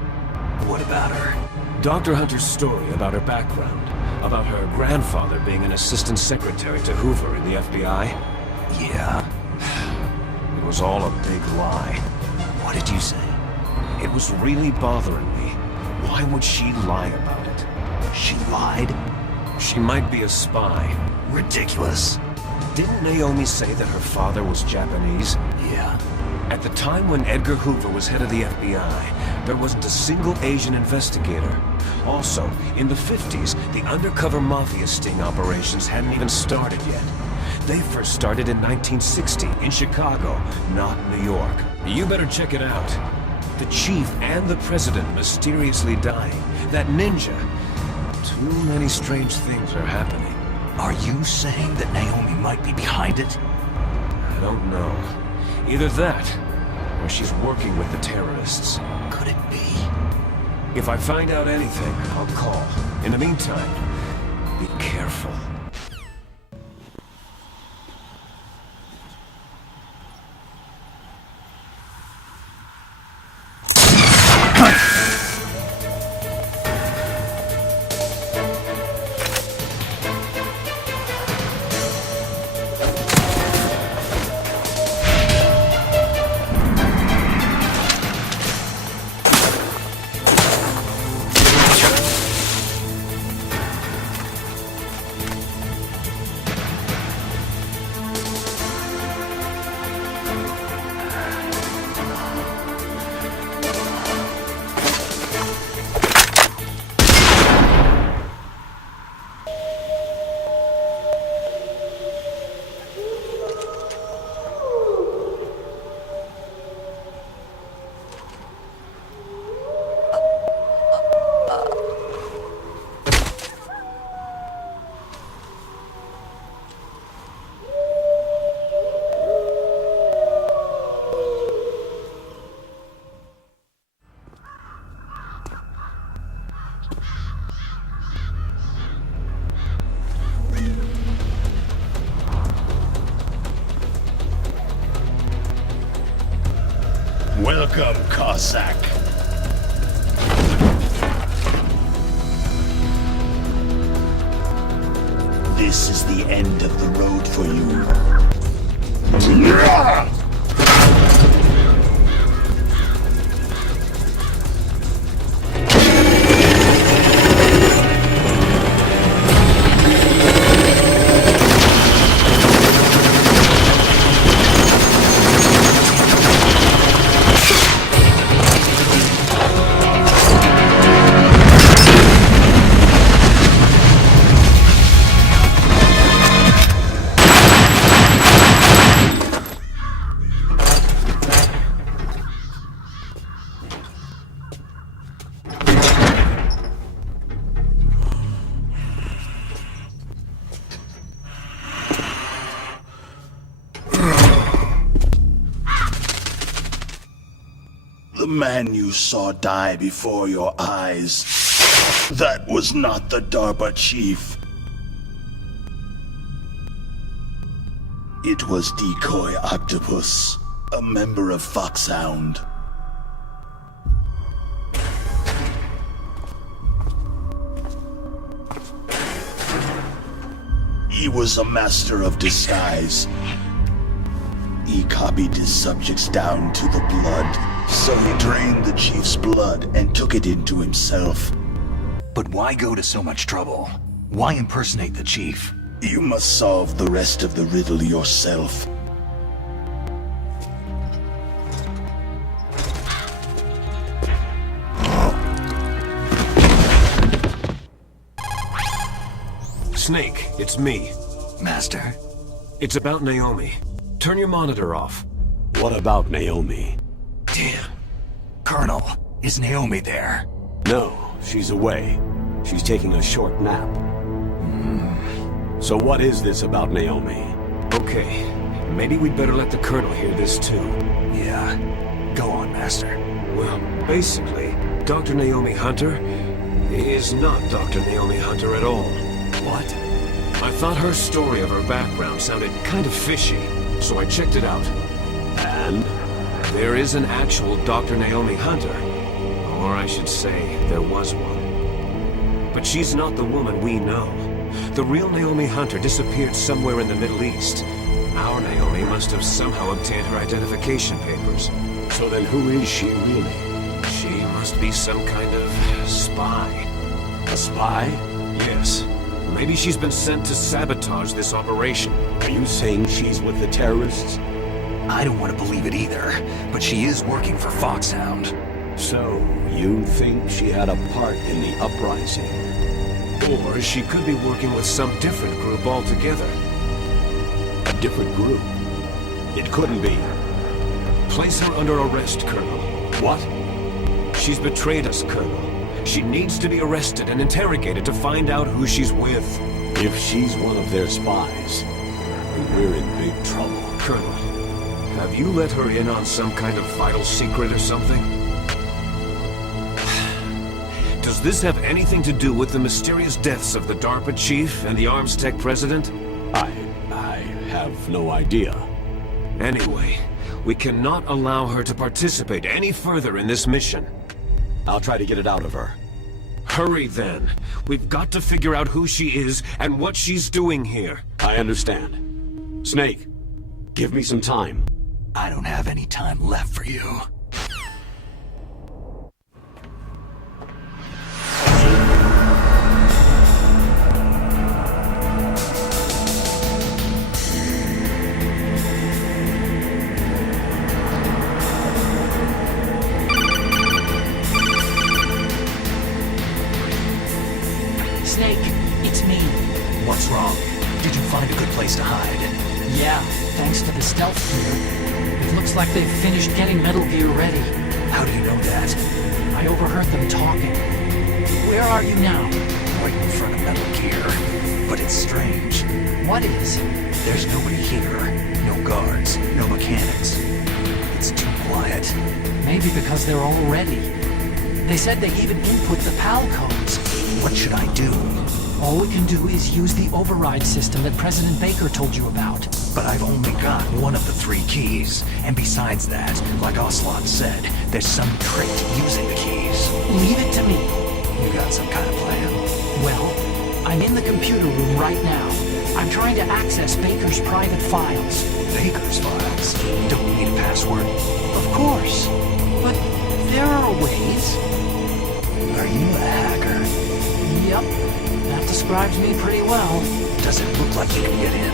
What about her? Dr. Hunter's story about her background, about her grandfather being an assistant secretary to Hoover in the FBI. Yeah? It was all a big lie. What did you say? It was really bothering me. Why would she lie about it? She lied? She might be a spy. Ridiculous. Didn't Naomi say that her father was Japanese? Yeah. At the time when Edgar Hoover was head of the FBI, there wasn't a single Asian investigator. Also, in the 50s, the undercover mafia sting operations hadn't even started yet. They first started in 1960, in Chicago, not New York. You better check it out. The chief and the president mysteriously dying. That ninja. Too many strange things are happening. Are you saying that Naomi might be behind it? I don't know. Either that, or she's working with the terrorists. Could it be? If I find out anything, I'll call. In the meantime, be careful. Welcome, Cossack. This is the end of the road for you. man you saw die before your eyes. That was not the DARPA chief. It was Decoy Octopus, a member of Foxhound. He was a master of disguise. He copied his subjects down to the blood, so he drained the chief's blood and took it into himself. But why go to so much trouble? Why impersonate the chief? You must solve the rest of the riddle yourself. Snake, it's me. Master? It's about Naomi. Turn your monitor off. What about Naomi? Damn. Colonel, is Naomi there? No, she's away. She's taking a short nap. So what is this about Naomi? Okay, maybe we'd better let the Colonel hear this too. Yeah. Go on, Master. Well, basically, Dr. Naomi Hunter is not Dr. Naomi Hunter at all. What? I thought her story of her background sounded kind of fishy, so I checked it out. And? There is an actual Dr. Naomi Hunter. Or I should say, there was one. But she's not the woman we know. The real Naomi Hunter disappeared somewhere in the Middle East. Our Naomi must have somehow obtained her identification papers. So then who is she really? She must be some kind of spy. A spy? Yes. Maybe she's been sent to sabotage this operation. Are you saying she's with the terrorists? I don't want to believe it either, but she is working for Foxhound. So, you think she had a part in the uprising? Or she could be working with some different group altogether. A different group? It couldn't be. Place her under arrest, Colonel. What? She's betrayed us, Colonel. She needs to be arrested and interrogated to find out who she's with. If she's one of their spies, then we're in big trouble. Colonel, have you let her in on some kind of vital secret or something? Does this have anything to do with the mysterious deaths of the DARPA chief and the Arms Tech president? I have no idea. Anyway, we cannot allow her to participate any further in this mission. I'll try to get it out of her. Hurry then. We've got to figure out who she is and what she's doing here. I understand. Snake, give me some time. I don't have any time left for you. Snake, it's me. What's wrong? Did you find a good place to hide? Yeah, thanks to the stealth gear. It looks like they've finished getting Metal Gear ready. How do you know that? I overheard them talking. Where are you now? Right in front of Metal Gear. But it's strange. What is? There's nobody here. No guards, no mechanics. It's too quiet. Maybe because they're all ready. They said they even input the PAL codes. What should I do? All we can do is use the override system that President Baker told you about. But I've only got one of the 3 keys. And besides that, like Ocelot said, there's some trick to using the keys. Leave it to me. You got some kind of plan? Well, I'm in the computer room right now. I'm trying to access Baker's private files. Baker's files? Don't you need a password? Of course. But there are ways. Are you a hacker? Yep. That describes me pretty well. Does it look like you can get in?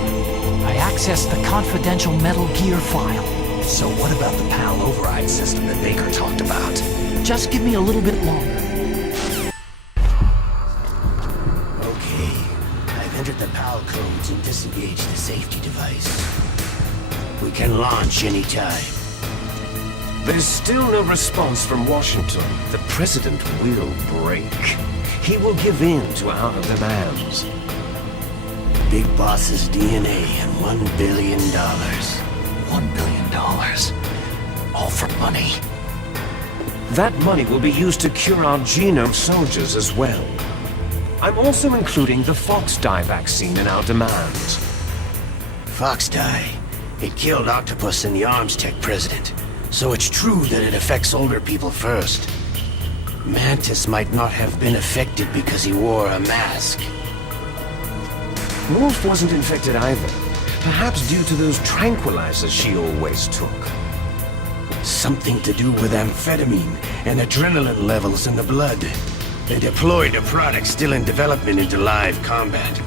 I accessed the confidential Metal Gear file. So what about the PAL override system that Baker talked about? Just give me a little bit longer. Okay, I've entered the PAL codes and disengaged the safety device. We can launch anytime. There's still no response from Washington. The president will break. He will give in to our demands. Big Boss's DNA and $1 billion. $1 billion? All for money? That money will be used to cure our genome soldiers as well. I'm also including the Fox dye vaccine in our demands. Fox dye? It killed Octopus and the Arms Tech president. So it's true that it affects older people first. Mantis might not have been affected because he wore a mask. Wolf wasn't infected either. Perhaps due to those tranquilizers she always took. Something to do with amphetamine and adrenaline levels in the blood. They deployed a product still in development into live combat.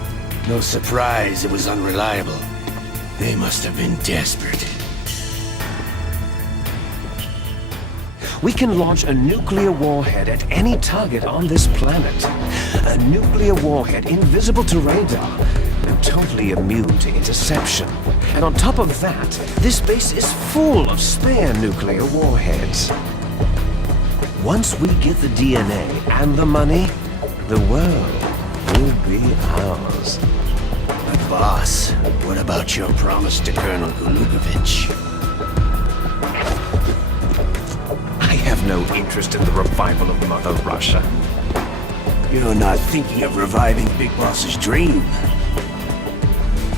No surprise it was unreliable. They must have been desperate. We can launch a nuclear warhead at any target on this planet. A nuclear warhead invisible to radar and totally immune to interception. And on top of that, this base is full of spare nuclear warheads. Once we get the DNA and the money, the world will be ours. But boss, what about your promise to Colonel Gulukovich? I have no interest in the revival of Mother Russia. You're not thinking of reviving Big Boss's dream.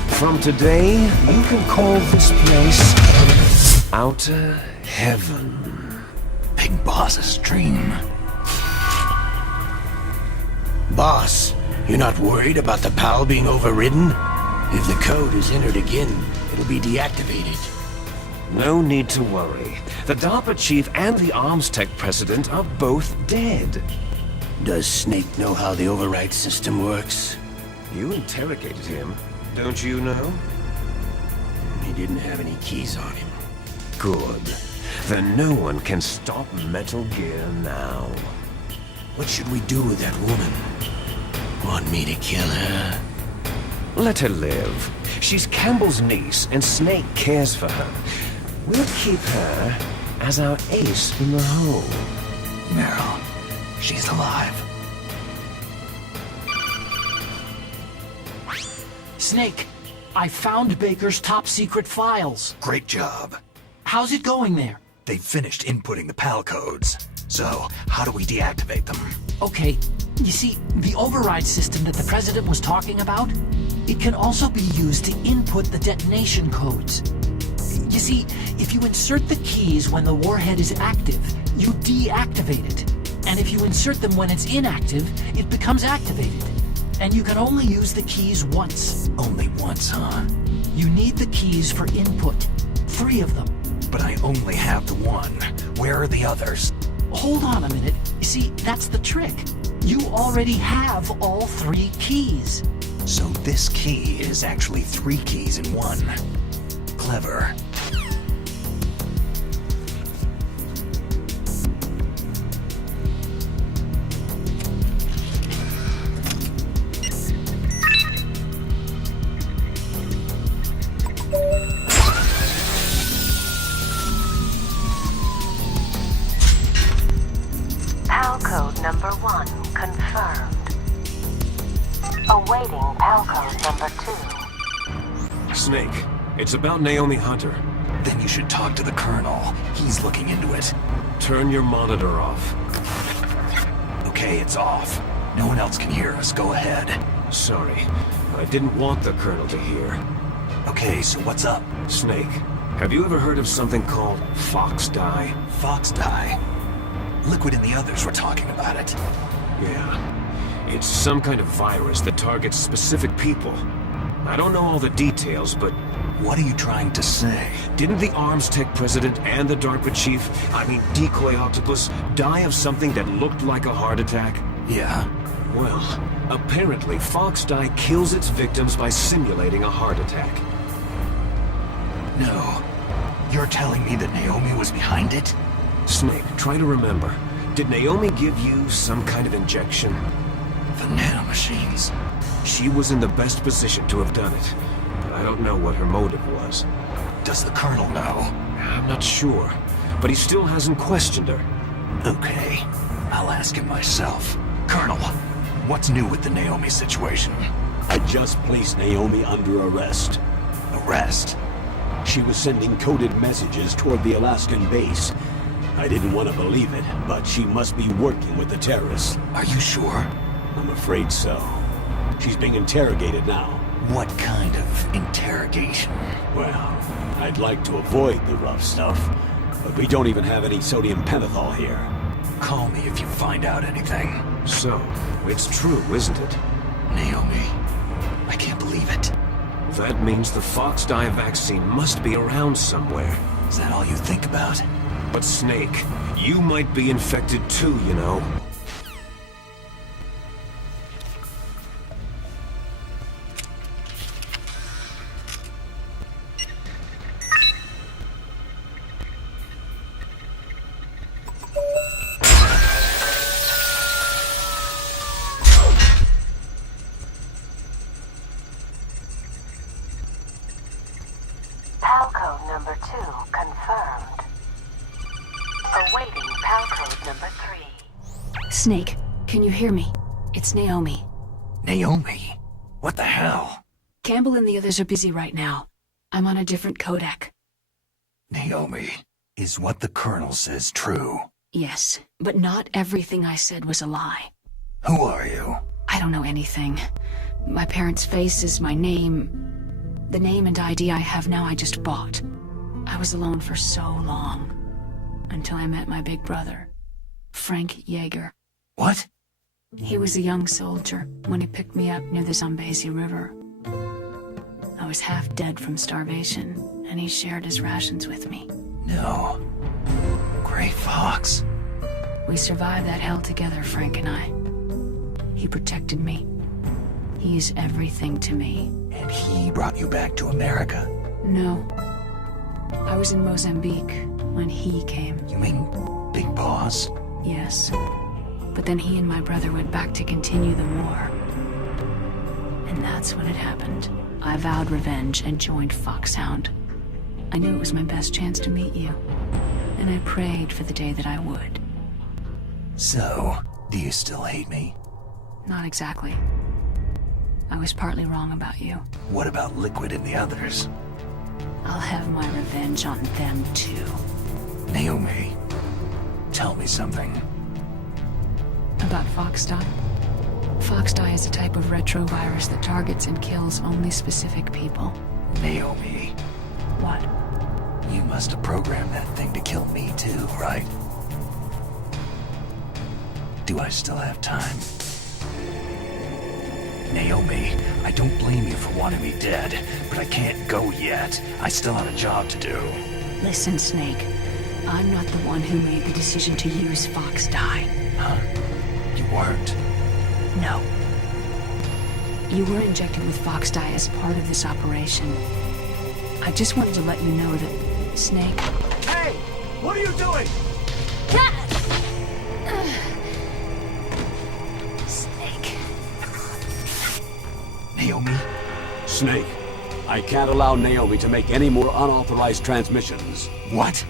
From today, you can call this place Outer Heaven. Big Boss's dream. Boss, you're not worried about the PAL being overridden? If the code is entered again, it'll be deactivated. No need to worry. The DARPA chief and the Arms Tech president are both dead. Does Snake know how the override system works? You interrogated him, don't you know? He didn't have any keys on him. Good. Then no one can stop Metal Gear now. What should we do with that woman? Want me to kill her? Let her live. She's Campbell's niece, and Snake cares for her. We'll keep her as our ace in the hole. No, she's alive. Snake, I found Baker's top-secret files. Great job. How's it going there? They finished inputting the PAL codes. So, how do we deactivate them? Okay, you see, the override system that the President was talking about, it can also be used to input the detonation codes. You see, if you insert the keys when the warhead is active, you deactivate it. And if you insert them when it's inactive, it becomes activated. And you can only use the keys once. Only once, huh? You need the keys for input. 3 of them. But I only have the one. Where are the others? Hold on a minute. You see, that's the trick. You already have all 3 keys. So this key is actually 3 keys in one. Clever. PAL code number 1 confirmed. Awaiting PAL code number 2. Snake, it's about Naomi Hunter. Then you should talk to the Colonel. He's looking into it. Turn your monitor off. Okay, it's off. No one else can hear us. Go ahead. Sorry, I didn't want the Colonel to hear. Okay, so what's up? Snake, have you ever heard of something called Fox dye? Fox dye? Liquid and the others were talking about it. Yeah. It's some kind of virus that targets specific people. I don't know all the details, but... What are you trying to say? Didn't the Arms Tech president and the DARPA chief, Decoy Octopus, die of something that looked like a heart attack? Yeah. Well, apparently Fox dye kills its victims by simulating a heart attack. No. You're telling me that Naomi was behind it? Snake, try to remember. Did Naomi give you some kind of injection? The nanomachines. She was in the best position to have done it, but I don't know what her motive was. Does the Colonel know? I'm not sure, but he still hasn't questioned her. Okay, I'll ask him myself. Colonel, what's new with the Naomi situation? I just placed Naomi under arrest. Arrest? She was sending coded messages toward the Alaskan base. I didn't want to believe it, but she must be working with the terrorists. Are you sure? I'm afraid so. She's being interrogated now. What kind of interrogation? Well, I'd like to avoid the rough stuff, but we don't even have any sodium pentothal here. Call me if you find out anything. So, it's true, isn't it? Naomi, I can't believe it. That means the fox dye vaccine must be around somewhere. Is that all you think about? But Snake, you might be infected too, you know. PAL code number 2 confirmed. Awaiting PAL code number 3. Snake, can you hear me? It's Naomi. Naomi? What the hell? Campbell and the others are busy right now. I'm on a different codec. Naomi, is what the Colonel says true? Yes, but not everything I said was a lie. Who are you? I don't know anything. My parents' faces, my name... The name and ID I have now I just bought. I was alone for so long. Until I met my big brother, Frank Yeager. What? He was a young soldier when he picked me up near the Zambezi River. I was half dead from starvation, and he shared his rations with me. No. Gray Fox. We survived that hell together, Frank and I. He protected me. He is everything to me. And he brought you back to America? No. I was in Mozambique when he came. You mean Big Boss? Yes. But then he and my brother went back to continue the war. And that's when it happened. I vowed revenge and joined Foxhound. I knew it was my best chance to meet you. And I prayed for the day that I would. So, do you still hate me? Not exactly. I was partly wrong about you. What about Liquid and the others? I'll have my revenge on them too. Naomi, tell me something. About Foxdie? Foxdie is a type of retrovirus that targets and kills only specific people. Naomi. What? You must have programmed that thing to kill me too, right? Do I still have time? Naomi, I don't blame you for wanting me dead, but I can't go yet. I still have a job to do. Listen, Snake. I'm not the one who made the decision to use Foxdie. Huh? You weren't? No. You were injected with Foxdie as part of this operation. I just wanted to let you know that, Snake... Hey! What are you doing? Snake. Naomi? Snake, I can't allow Naomi to make any more unauthorized transmissions. What?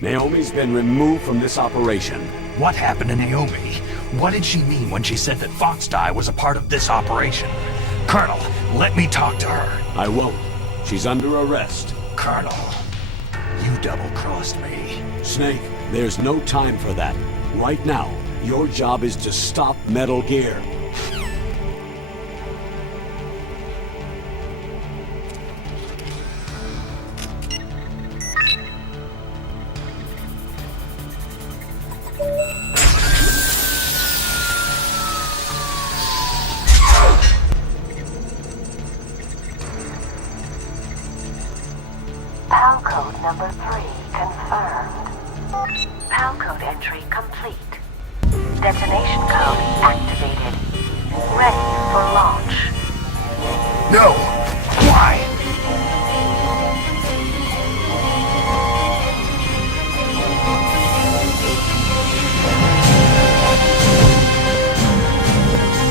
Naomi's been removed from this operation. What happened to Naomi? What did she mean when she said that Foxdie was a part of this operation? Colonel, let me talk to her. I won't. She's under arrest. Colonel, you double-crossed me. Snake, there's no time for that. Right now, your job is to stop Metal Gear. PAL code number 3 confirmed. PAL code entry complete. Detonation code activated. Ready for launch. No! Why?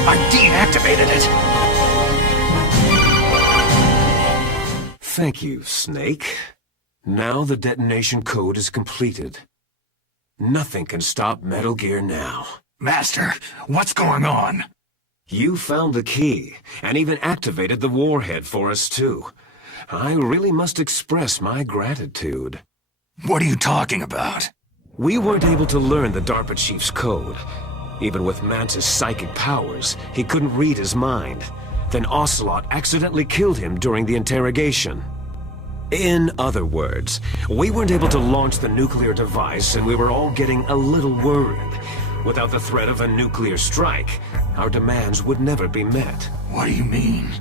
I deactivated it! Thank you, Snake. Now the detonation code is completed. Nothing can stop Metal Gear now. Master, what's going on? You found the key, and even activated the warhead for us too. I really must express my gratitude. What are you talking about? We weren't able to learn the DARPA chief's code. Even with Mantis' psychic powers, he couldn't read his mind. Then Ocelot accidentally killed him during the interrogation. In other words, we weren't able to launch the nuclear device, and we were all getting a little worried. Without the threat of a nuclear strike, our demands would never be met. What do you mean?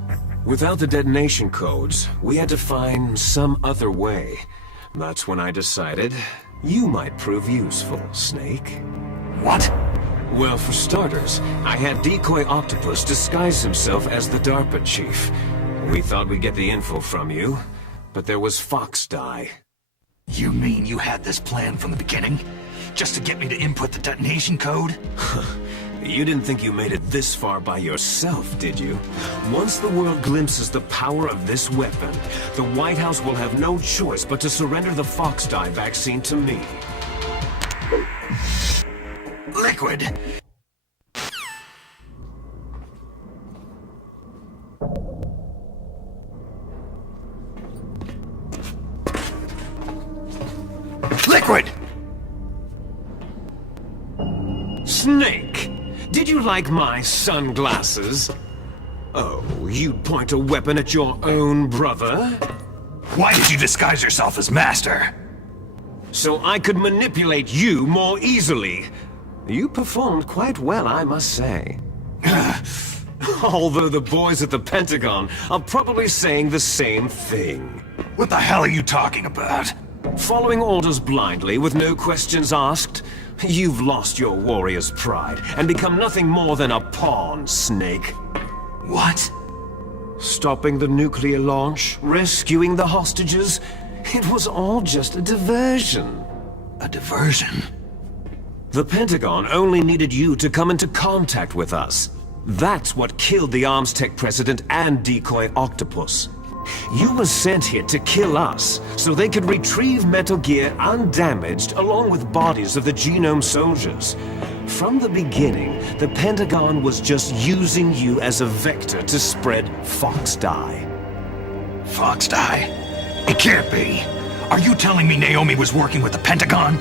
Without the detonation codes, we had to find some other way. That's when I decided you might prove useful, Snake. What? Well, for starters, I had Decoy Octopus disguise himself as the DARPA chief. We thought we'd get the info from you, but there was Fox Die. You mean you had this plan from the beginning? Just to get me to input the detonation code? You didn't think you made it this far by yourself, did you? Once the world glimpses the power of this weapon, the White House will have no choice but to surrender the Fox Die vaccine to me. Liquid! Liquid! Snake! Did you like my sunglasses? Oh, you'd point a weapon at your own brother? Why did you disguise yourself as Master? So I could manipulate you more easily. You performed quite well, I must say. Although the boys at the Pentagon are probably saying the same thing. What the hell are you talking about? Following orders blindly with no questions asked? You've lost your warrior's pride and become nothing more than a pawn, Snake. What? Stopping the nuclear launch, rescuing the hostages, it was all just a diversion. A diversion? The Pentagon only needed you to come into contact with us. That's what killed the Arms Tech president and Decoy Octopus. You were sent here to kill us, so they could retrieve Metal Gear undamaged along with bodies of the Genome soldiers. From the beginning, the Pentagon was just using you as a vector to spread Fox Die. Fox Die? It can't be. Are you telling me Naomi was working with the Pentagon?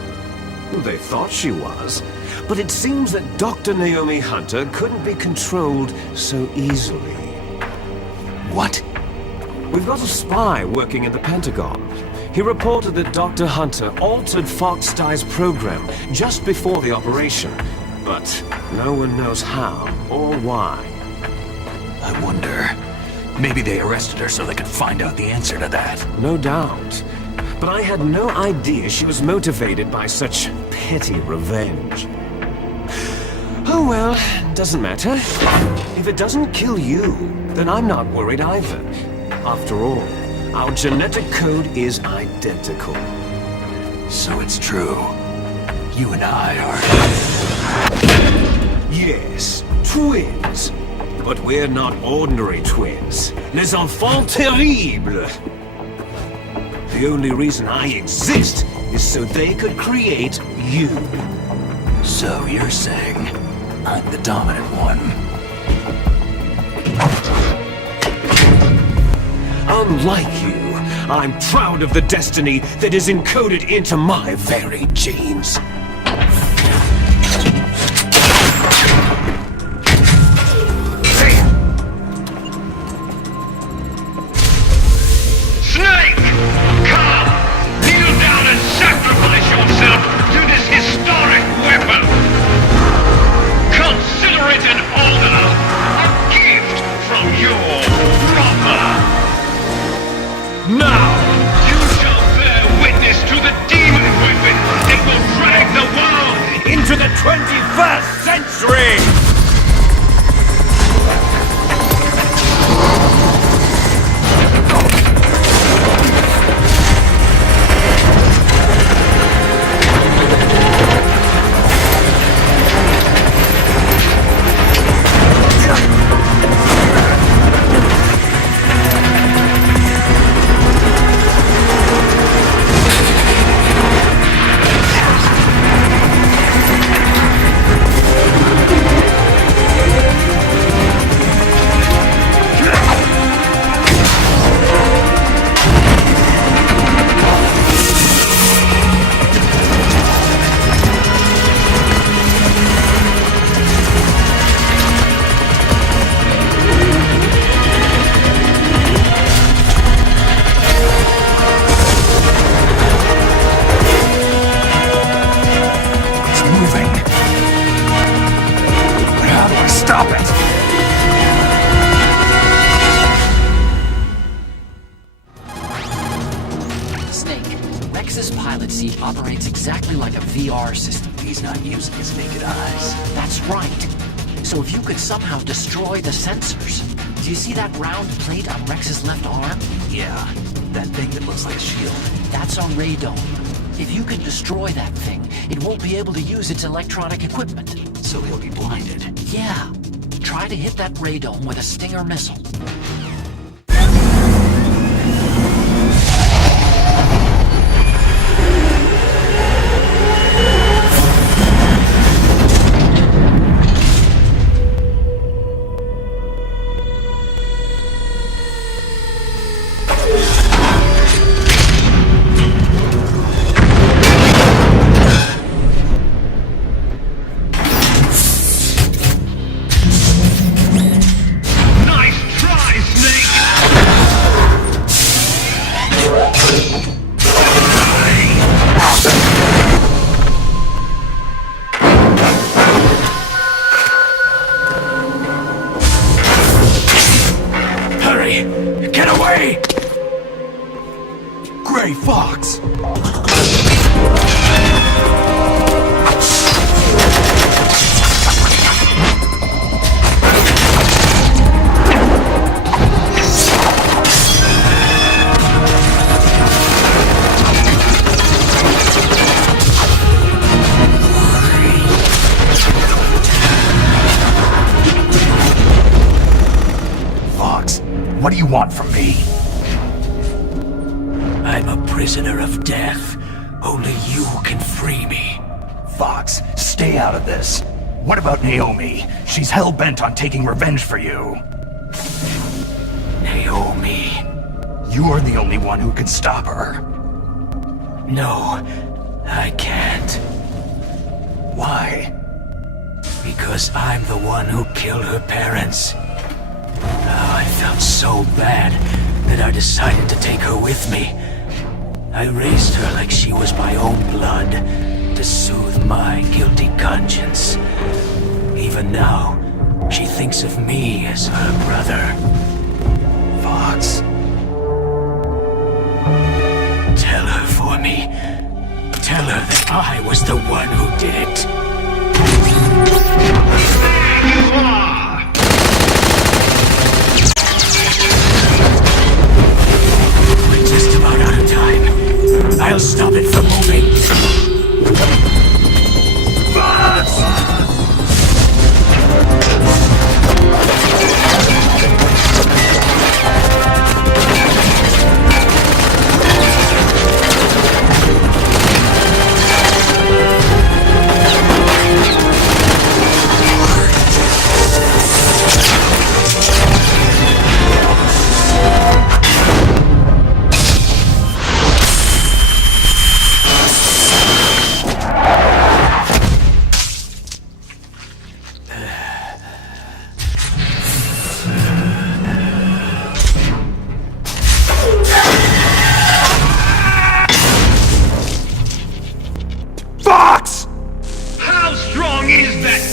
They thought she was, but it seems that Dr. Naomi Hunter couldn't be controlled so easily. What? We've got a spy working in the Pentagon. He reported that Dr. Hunter altered Fox Die's program just before the operation, but no one knows how or why. I wonder, maybe they arrested her so they could find out the answer to that. No doubt. But I had no idea she was motivated by such petty revenge. Oh well, doesn't matter. If it doesn't kill you, then I'm not worried either. After all, our genetic code is identical. So it's true. You and I are... Yes, twins. But we're not ordinary twins. Les enfants terribles. The only reason I exist is so they could create you. So you're saying I'm the dominant one? Unlike you, I'm proud of the destiny that is encoded into my very genes. Snake! Come! Kneel down and sacrifice yourself to this historic weapon! Consider it an honor, a gift from your brother! Now, you shall bear witness to the demon weapon that will drag the operates exactly like a VR system. He's not using his naked eyes. That's right. So if you could somehow destroy the sensors... Do you see that round plate on Rex's left arm? Yeah, that thing that looks like a shield. That's a radome. If you can destroy that thing, it won't be able to use its electronic equipment. So he'll be blinded. Yeah. Try to hit that radome with a Stinger missile. What do you want from me? I'm a prisoner of death. Only you can free me. Fox, stay out of this. What about Naomi? She's hell-bent on taking revenge for you. Naomi? You are the only one who can stop her. No, I can't. Why? Because I'm the one who killed her parents. I felt so bad that I decided to take her with me. I raised her like she was my own blood, to soothe my guilty conscience. Even now, she thinks of me as her brother. Fox. Tell her for me. Tell her that I was the one who did it. There you are! We're just about out of time. I'll stop it from moving.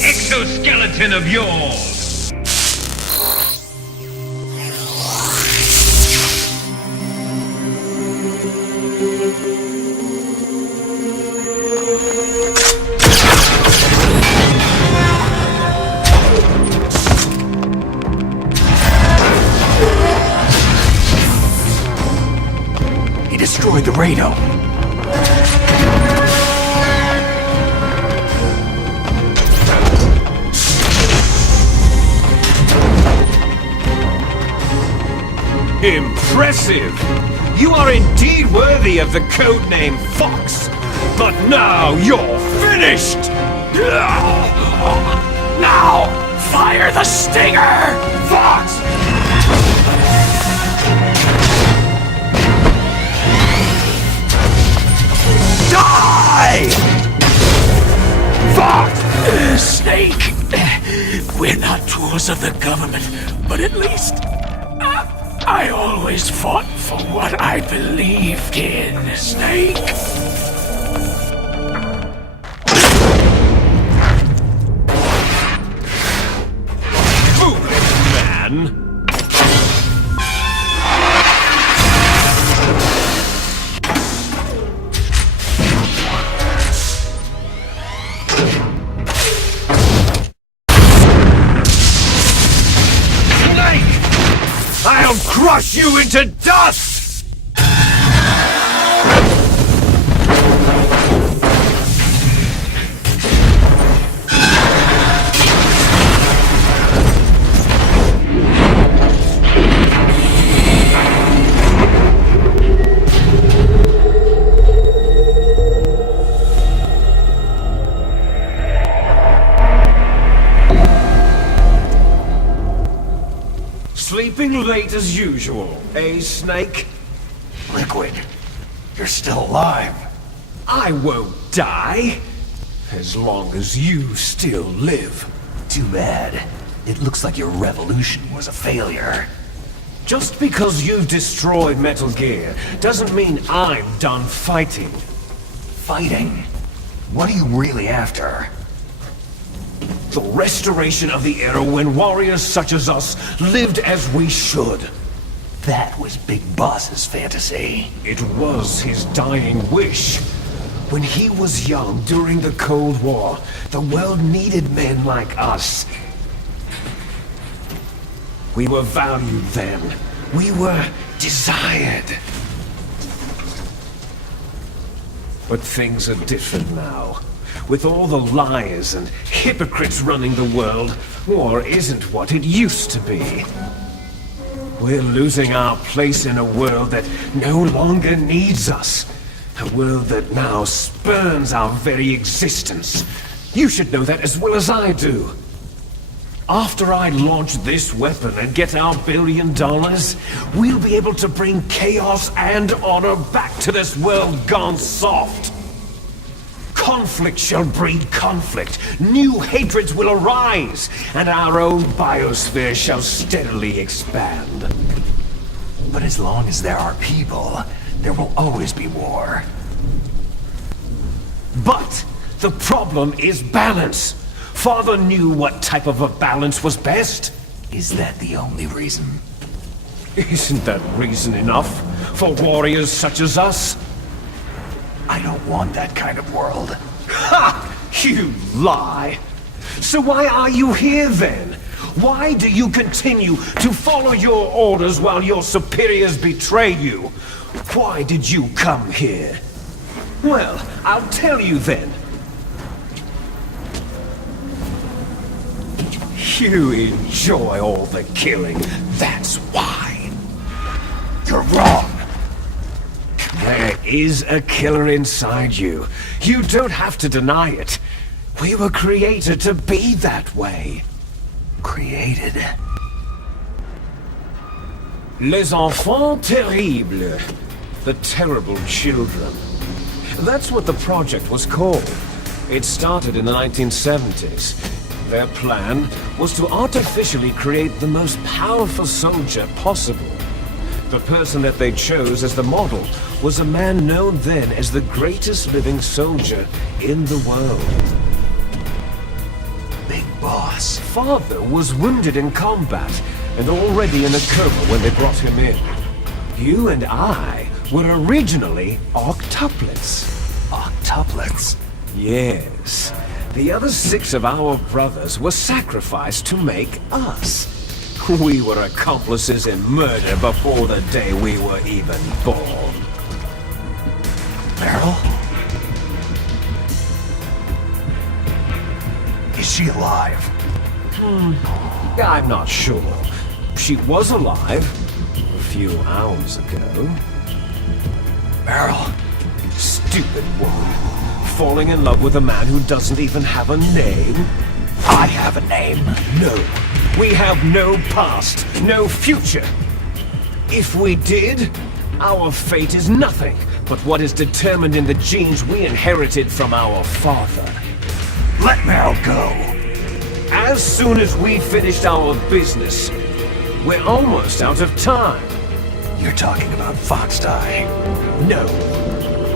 Exoskeleton of yours! He destroyed the radome. Impressive! You are indeed worthy of the codename Fox! But now you're finished! Now! Fire the stinger! Fox! Die! Fox! Snake! We're not tools of the government, but at least... I always fought for what I believed in, Snake. Foolish man! crush you into dust! Sleeping late as usual, eh, Snake? Liquid, you're still alive. I won't die, as long as you still live. Too bad. It looks like your revolution was a failure. Just because you've destroyed Metal Gear doesn't mean I'm done fighting. Fighting? What are you really after? The restoration of the era when warriors such as us lived as we should. That was Big Boss's fantasy. It was his dying wish. When he was young during the Cold War, the world needed men like us. We were valued then. We were desired. But things are different now. With all the liars and hypocrites running the world, war isn't what it used to be. We're losing our place in a world that no longer needs us. A world that now spurns our very existence. You should know that as well as I do. After I launch this weapon and get our $1 billion, we'll be able to bring chaos and honor back to this world gone soft. Conflict shall breed conflict, new hatreds will arise, and our own biosphere shall steadily expand. But as long as there are people, there will always be war. But the problem is balance. Father knew what type of a balance was best. Is that the only reason? Isn't that reason enough for warriors such as us? I don't want that kind of world. Ha! You lie! So why are you here then? Why do you continue to follow your orders while your superiors betray you? Why did you come here? Well, I'll tell you then. You enjoy all the killing, that's why. You're wrong. There is a killer inside you. You don't have to deny it. We were created to be that way. Created? Les enfants terribles. The terrible children. That's what the project was called. It started in the 1970s. Their plan was to artificially create the most powerful soldier possible. The person that they chose as the model was a man known then as the greatest living soldier in the world. Big Boss. Father was wounded in combat and already in a coma when they brought him in. You and I were originally octuplets. Octuplets? Yes. The other 6 of our brothers were sacrificed to make us. We were accomplices in murder before the day we were even born. Meryl? Is she alive? I'm not sure. She was alive a few hours ago. Meryl? Stupid woman. Falling in love with a man who doesn't even have a name? I have a name. No. We have no past, no future. If we did, our fate is nothing but what is determined in the genes we inherited from our father. Let Meryl go. As soon as we finished our business, we're almost out of time. You're talking about Foxdie. No.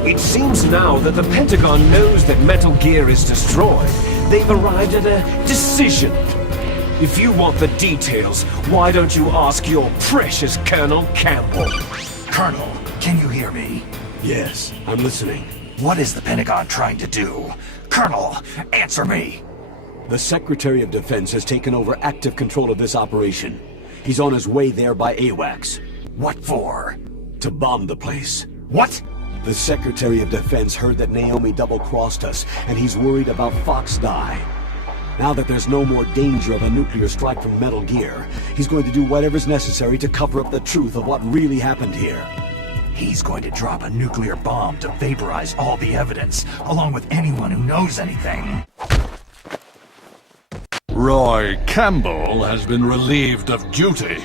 It seems now that the Pentagon knows that Metal Gear is destroyed. They've arrived at a decision. If you want the details, why don't you ask your precious Colonel Campbell? Colonel, can you hear me? Yes, I'm listening. What is the Pentagon trying to do? Colonel, answer me! The Secretary of Defense has taken over active control of this operation. He's on his way there by AWACS. What for? To bomb the place. What? The Secretary of Defense heard that Naomi double-crossed us, and he's worried about Fox Die. Now that there's no more danger of a nuclear strike from Metal Gear, he's going to do whatever's necessary to cover up the truth of what really happened here. He's going to drop a nuclear bomb to vaporize all the evidence, along with anyone who knows anything. Roy Campbell has been relieved of duty.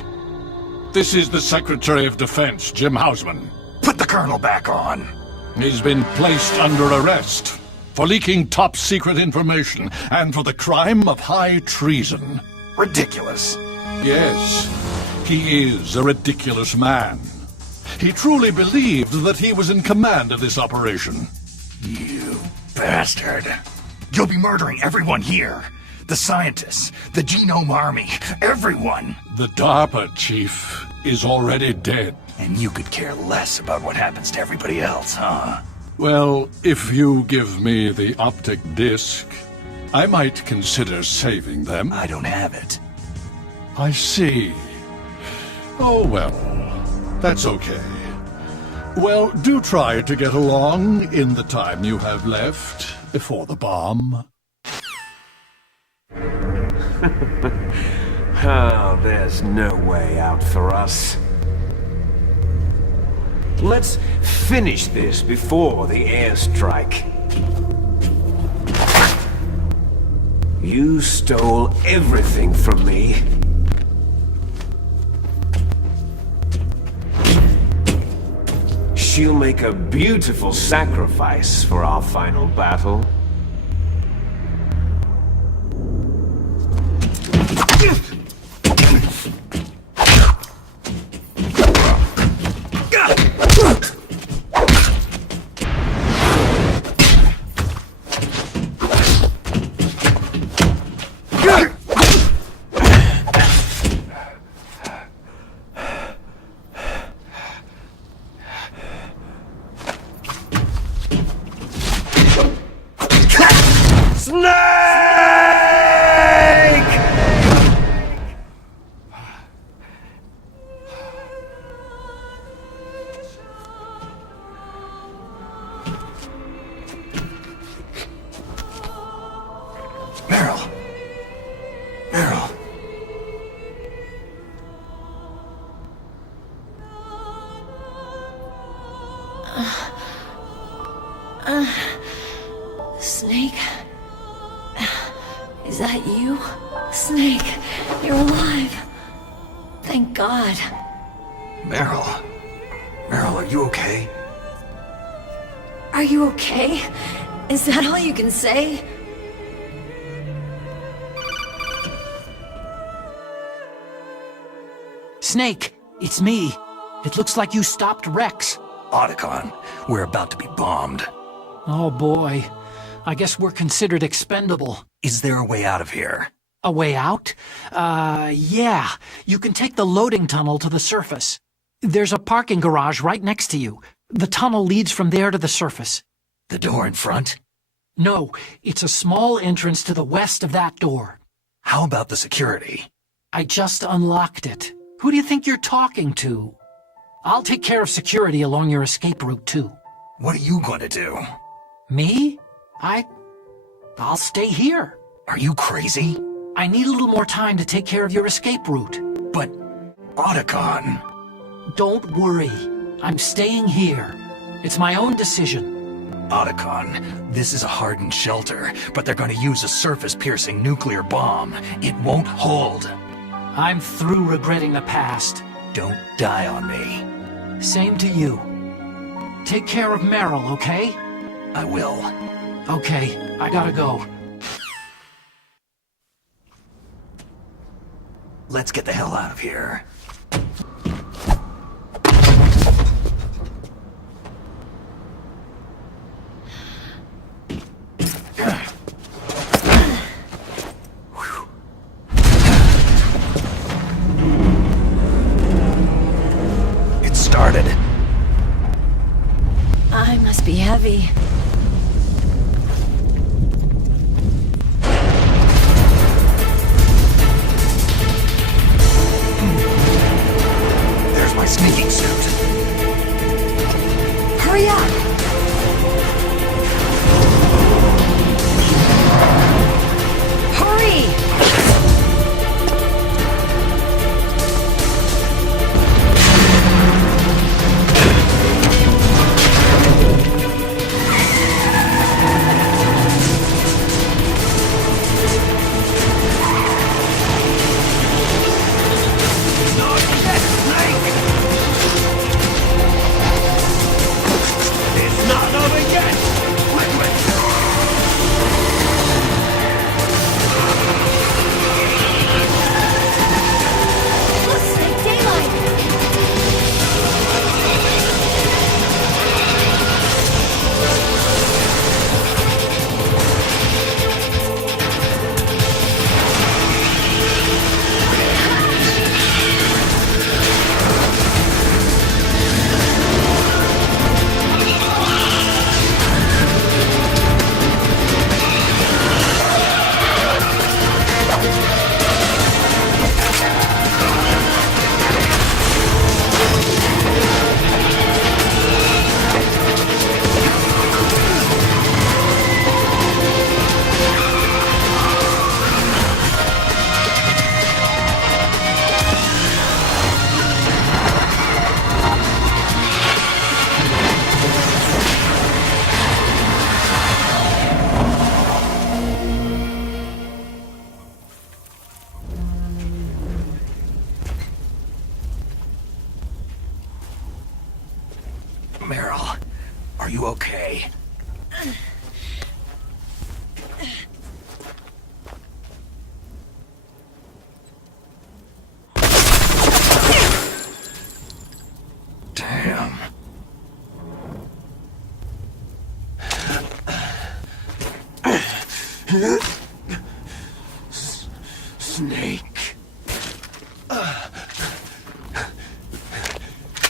This is the Secretary of Defense, Jim Hausman. Put the Colonel back on. He's been placed under arrest for leaking top-secret information and for the crime of high treason. Ridiculous. Yes, he is a ridiculous man. He truly believed that he was in command of this operation. You bastard. You'll be murdering everyone here. The scientists, the Genome Army, everyone. The DARPA chief is already dead. And you could care less about what happens to everybody else, huh? Well, if you give me the optic disc, I might consider saving them. I don't have it. I see. Oh, well, that's okay. Well, do try to get along in the time you have left before the bomb. Oh, there's no way out for us. Let's finish this before the airstrike. You stole everything from me. She'll make a beautiful sacrifice for our final battle. Snake? Is that you? Snake, you're alive. Thank God. Meryl, are you okay? Are you okay? Is that all you can say? Snake, it's me. It looks like you stopped Rex. Otacon, we're about to be bombed. Oh boy. I guess we're considered expendable. Is there a way out of here? A way out? Yeah. You can take the loading tunnel to the surface. There's a parking garage right next to you. The tunnel leads from there to the surface. The door in front? No, it's a small entrance to the west of that door. How about the security? I just unlocked it. Who do you think you're talking to? I'll take care of security along your escape route, too. What are you going to do? Me? I'll stay here. Are you crazy? I need a little more time to take care of your escape route. But, Otacon... Don't worry. I'm staying here. It's my own decision. Otacon, this is a hardened shelter, but they're going to use a surface-piercing nuclear bomb. It won't hold. I'm through regretting the past. Don't die on me. Same to you. Take care of Meryl, okay? I will. Okay, I gotta go. Let's get the hell out of here. It started. I must be heavy. There's my sneaking Snake.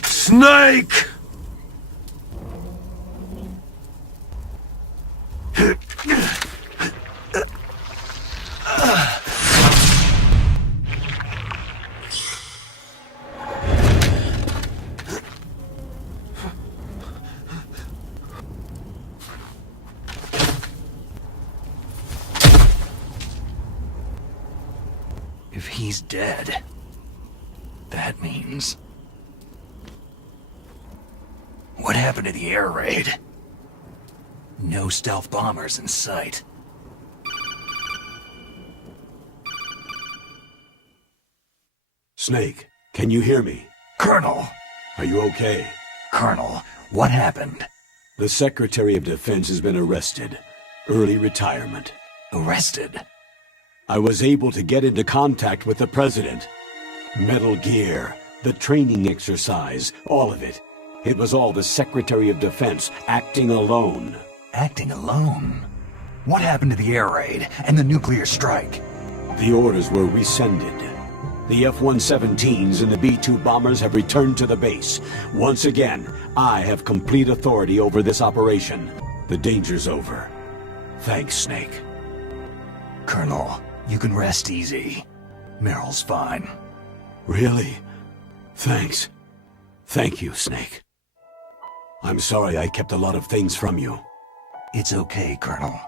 Snake! If he's dead, that means... What happened to the air raid? No stealth bombers in sight. Snake, can you hear me? Colonel! Are you okay? Colonel, what happened? The Secretary of Defense has been arrested. Early retirement. Arrested? I was able to get into contact with the President. Metal Gear, the training exercise, all of it. It was all the Secretary of Defense acting alone. Acting alone? What happened to the air raid and the nuclear strike? The orders were rescinded. The F-117s and the B-2 bombers have returned to the base. Once again, I have complete authority over this operation. The danger's over. Thanks, Snake. Colonel, you can rest easy. Meryl's fine. Really? Thanks. Thank you, Snake. I'm sorry I kept a lot of things from you. It's okay, Colonel.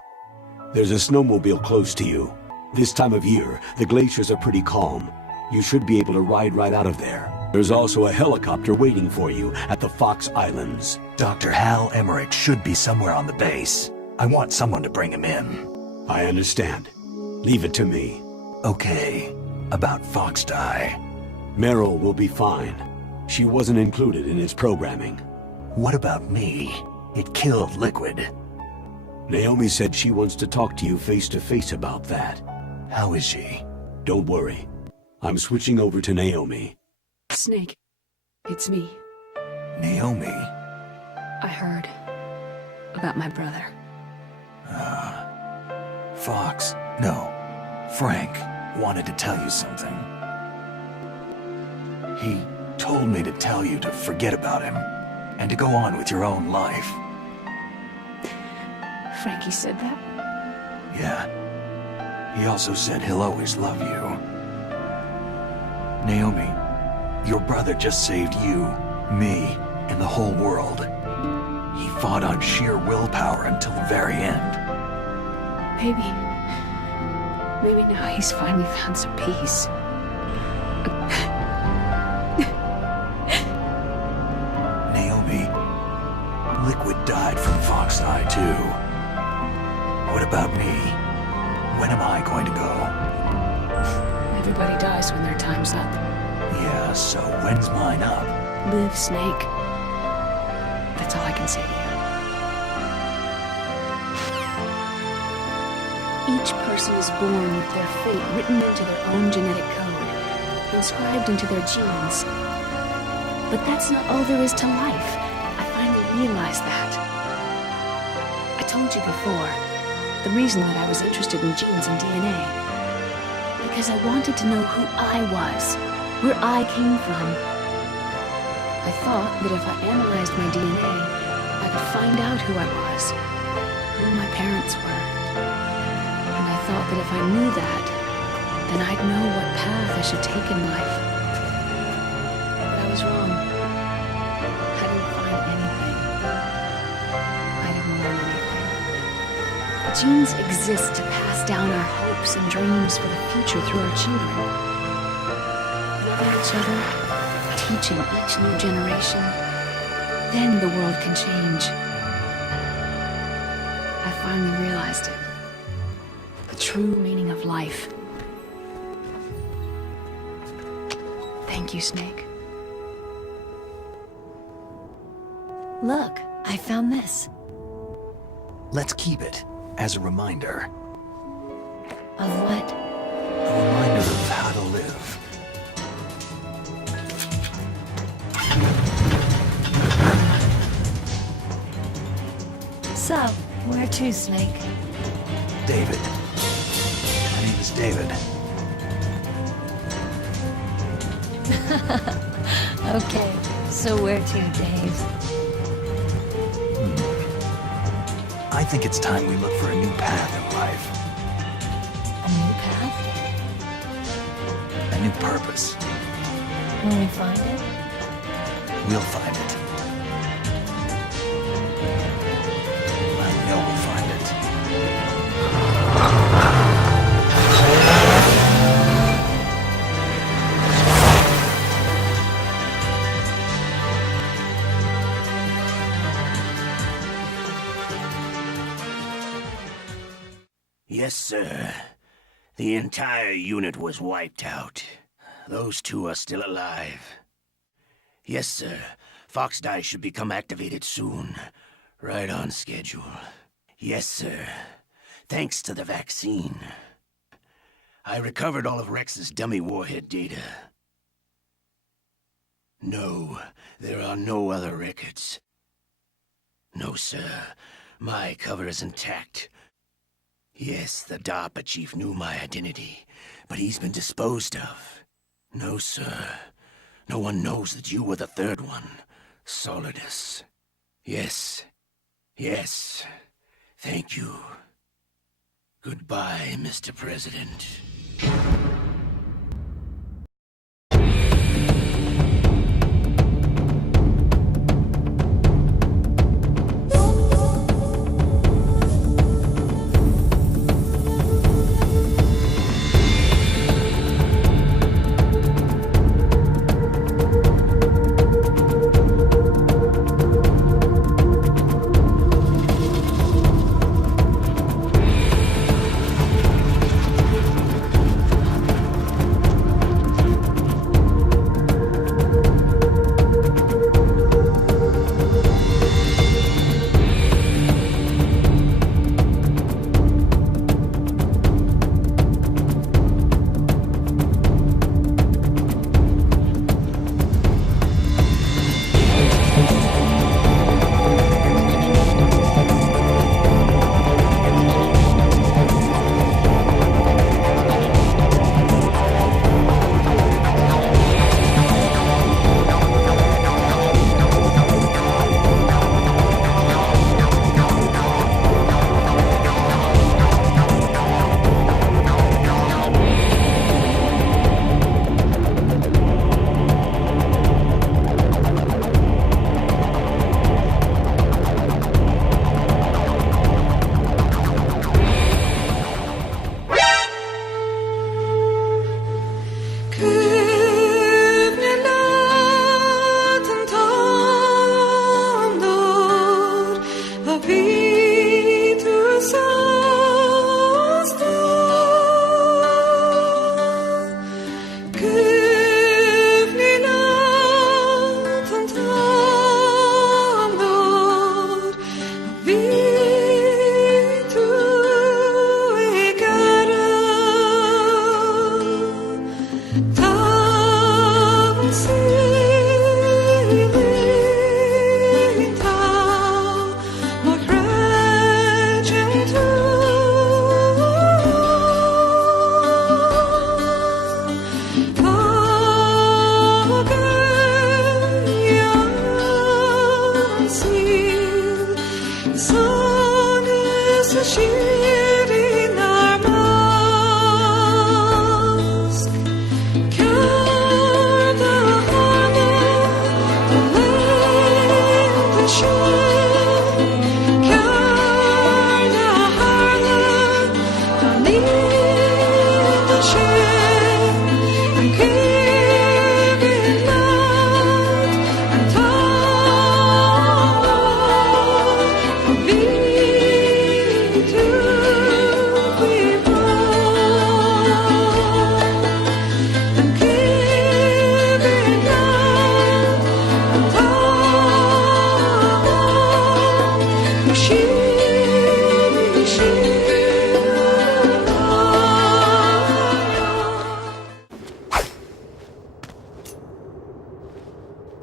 There's a snowmobile close to you. This time of year, the glaciers are pretty calm. You should be able to ride right out of there. There's also a helicopter waiting for you at the Fox Islands. Dr. Hal Emmerich should be somewhere on the base. I want someone to bring him in. I understand. Leave it to me. Okay. About Fox Die. Meryl will be fine. She wasn't included in its programming. What about me? It killed Liquid. Naomi said she wants to talk to you face to face about that. How is she? Don't worry. I'm switching over to Naomi. Snake, it's me. Naomi? I heard about my brother. Fox, no, Frank wanted to tell you something. He told me to tell you to forget about him and to go on with your own life. Frankie said that? Yeah. He also said he'll always love you. Naomi, your brother just saved you, me, and the whole world. He fought on sheer willpower until the very end. Maybe now he's finally found some peace. Naomi, Liquid died from Fox Eye too. What about me? When am I going to go? Everybody dies when their time's up. Yeah, so when's mine up? Live, Snake. That's all I can say to you. Each person is born with their fate written into their own genetic code, inscribed into their genes. But that's not all there is to life. I finally realized that. I told you before, the reason that I was interested in genes and DNA. Because I wanted to know who I was, where I came from. I thought that if I analyzed my DNA, I could find out who I was, who my parents were. And I thought that if I knew that, then I'd know what path I should take in life. But I was wrong. I didn't find anything. I didn't learn anything. Genes exist to pass down our hopes and dreams for the future through our children. Loving each other, teaching each new generation, then the world can change. I finally realized it. The true meaning of life. Thank you, Snake. Look, I found this. Let's keep it as a reminder. Of what? A reminder of how to live. So, where to, Snake? David, is David. Okay, so where to, Dave? I think it's time we look for a new path in life. A new path? A new purpose. When we find it? We'll find it. I know we'll find it. Yes, sir. The entire unit was wiped out. Those two are still alive. Yes, sir. Fox Dice should become activated soon. Right on schedule. Yes, sir. Thanks to the vaccine. I recovered all of Rex's dummy warhead data. No, there are no other records. No, sir. My cover is intact. Yes, the DARPA chief knew my identity, but he's been disposed of. No, sir. No one knows that you were the third one, Solidus. Yes. Yes. Thank you. Goodbye, Mr. President.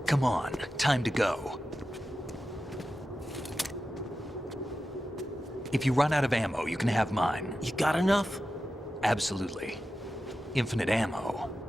Come on, time to go. If you run out of ammo, you can have mine. You got enough? Absolutely. Infinite ammo.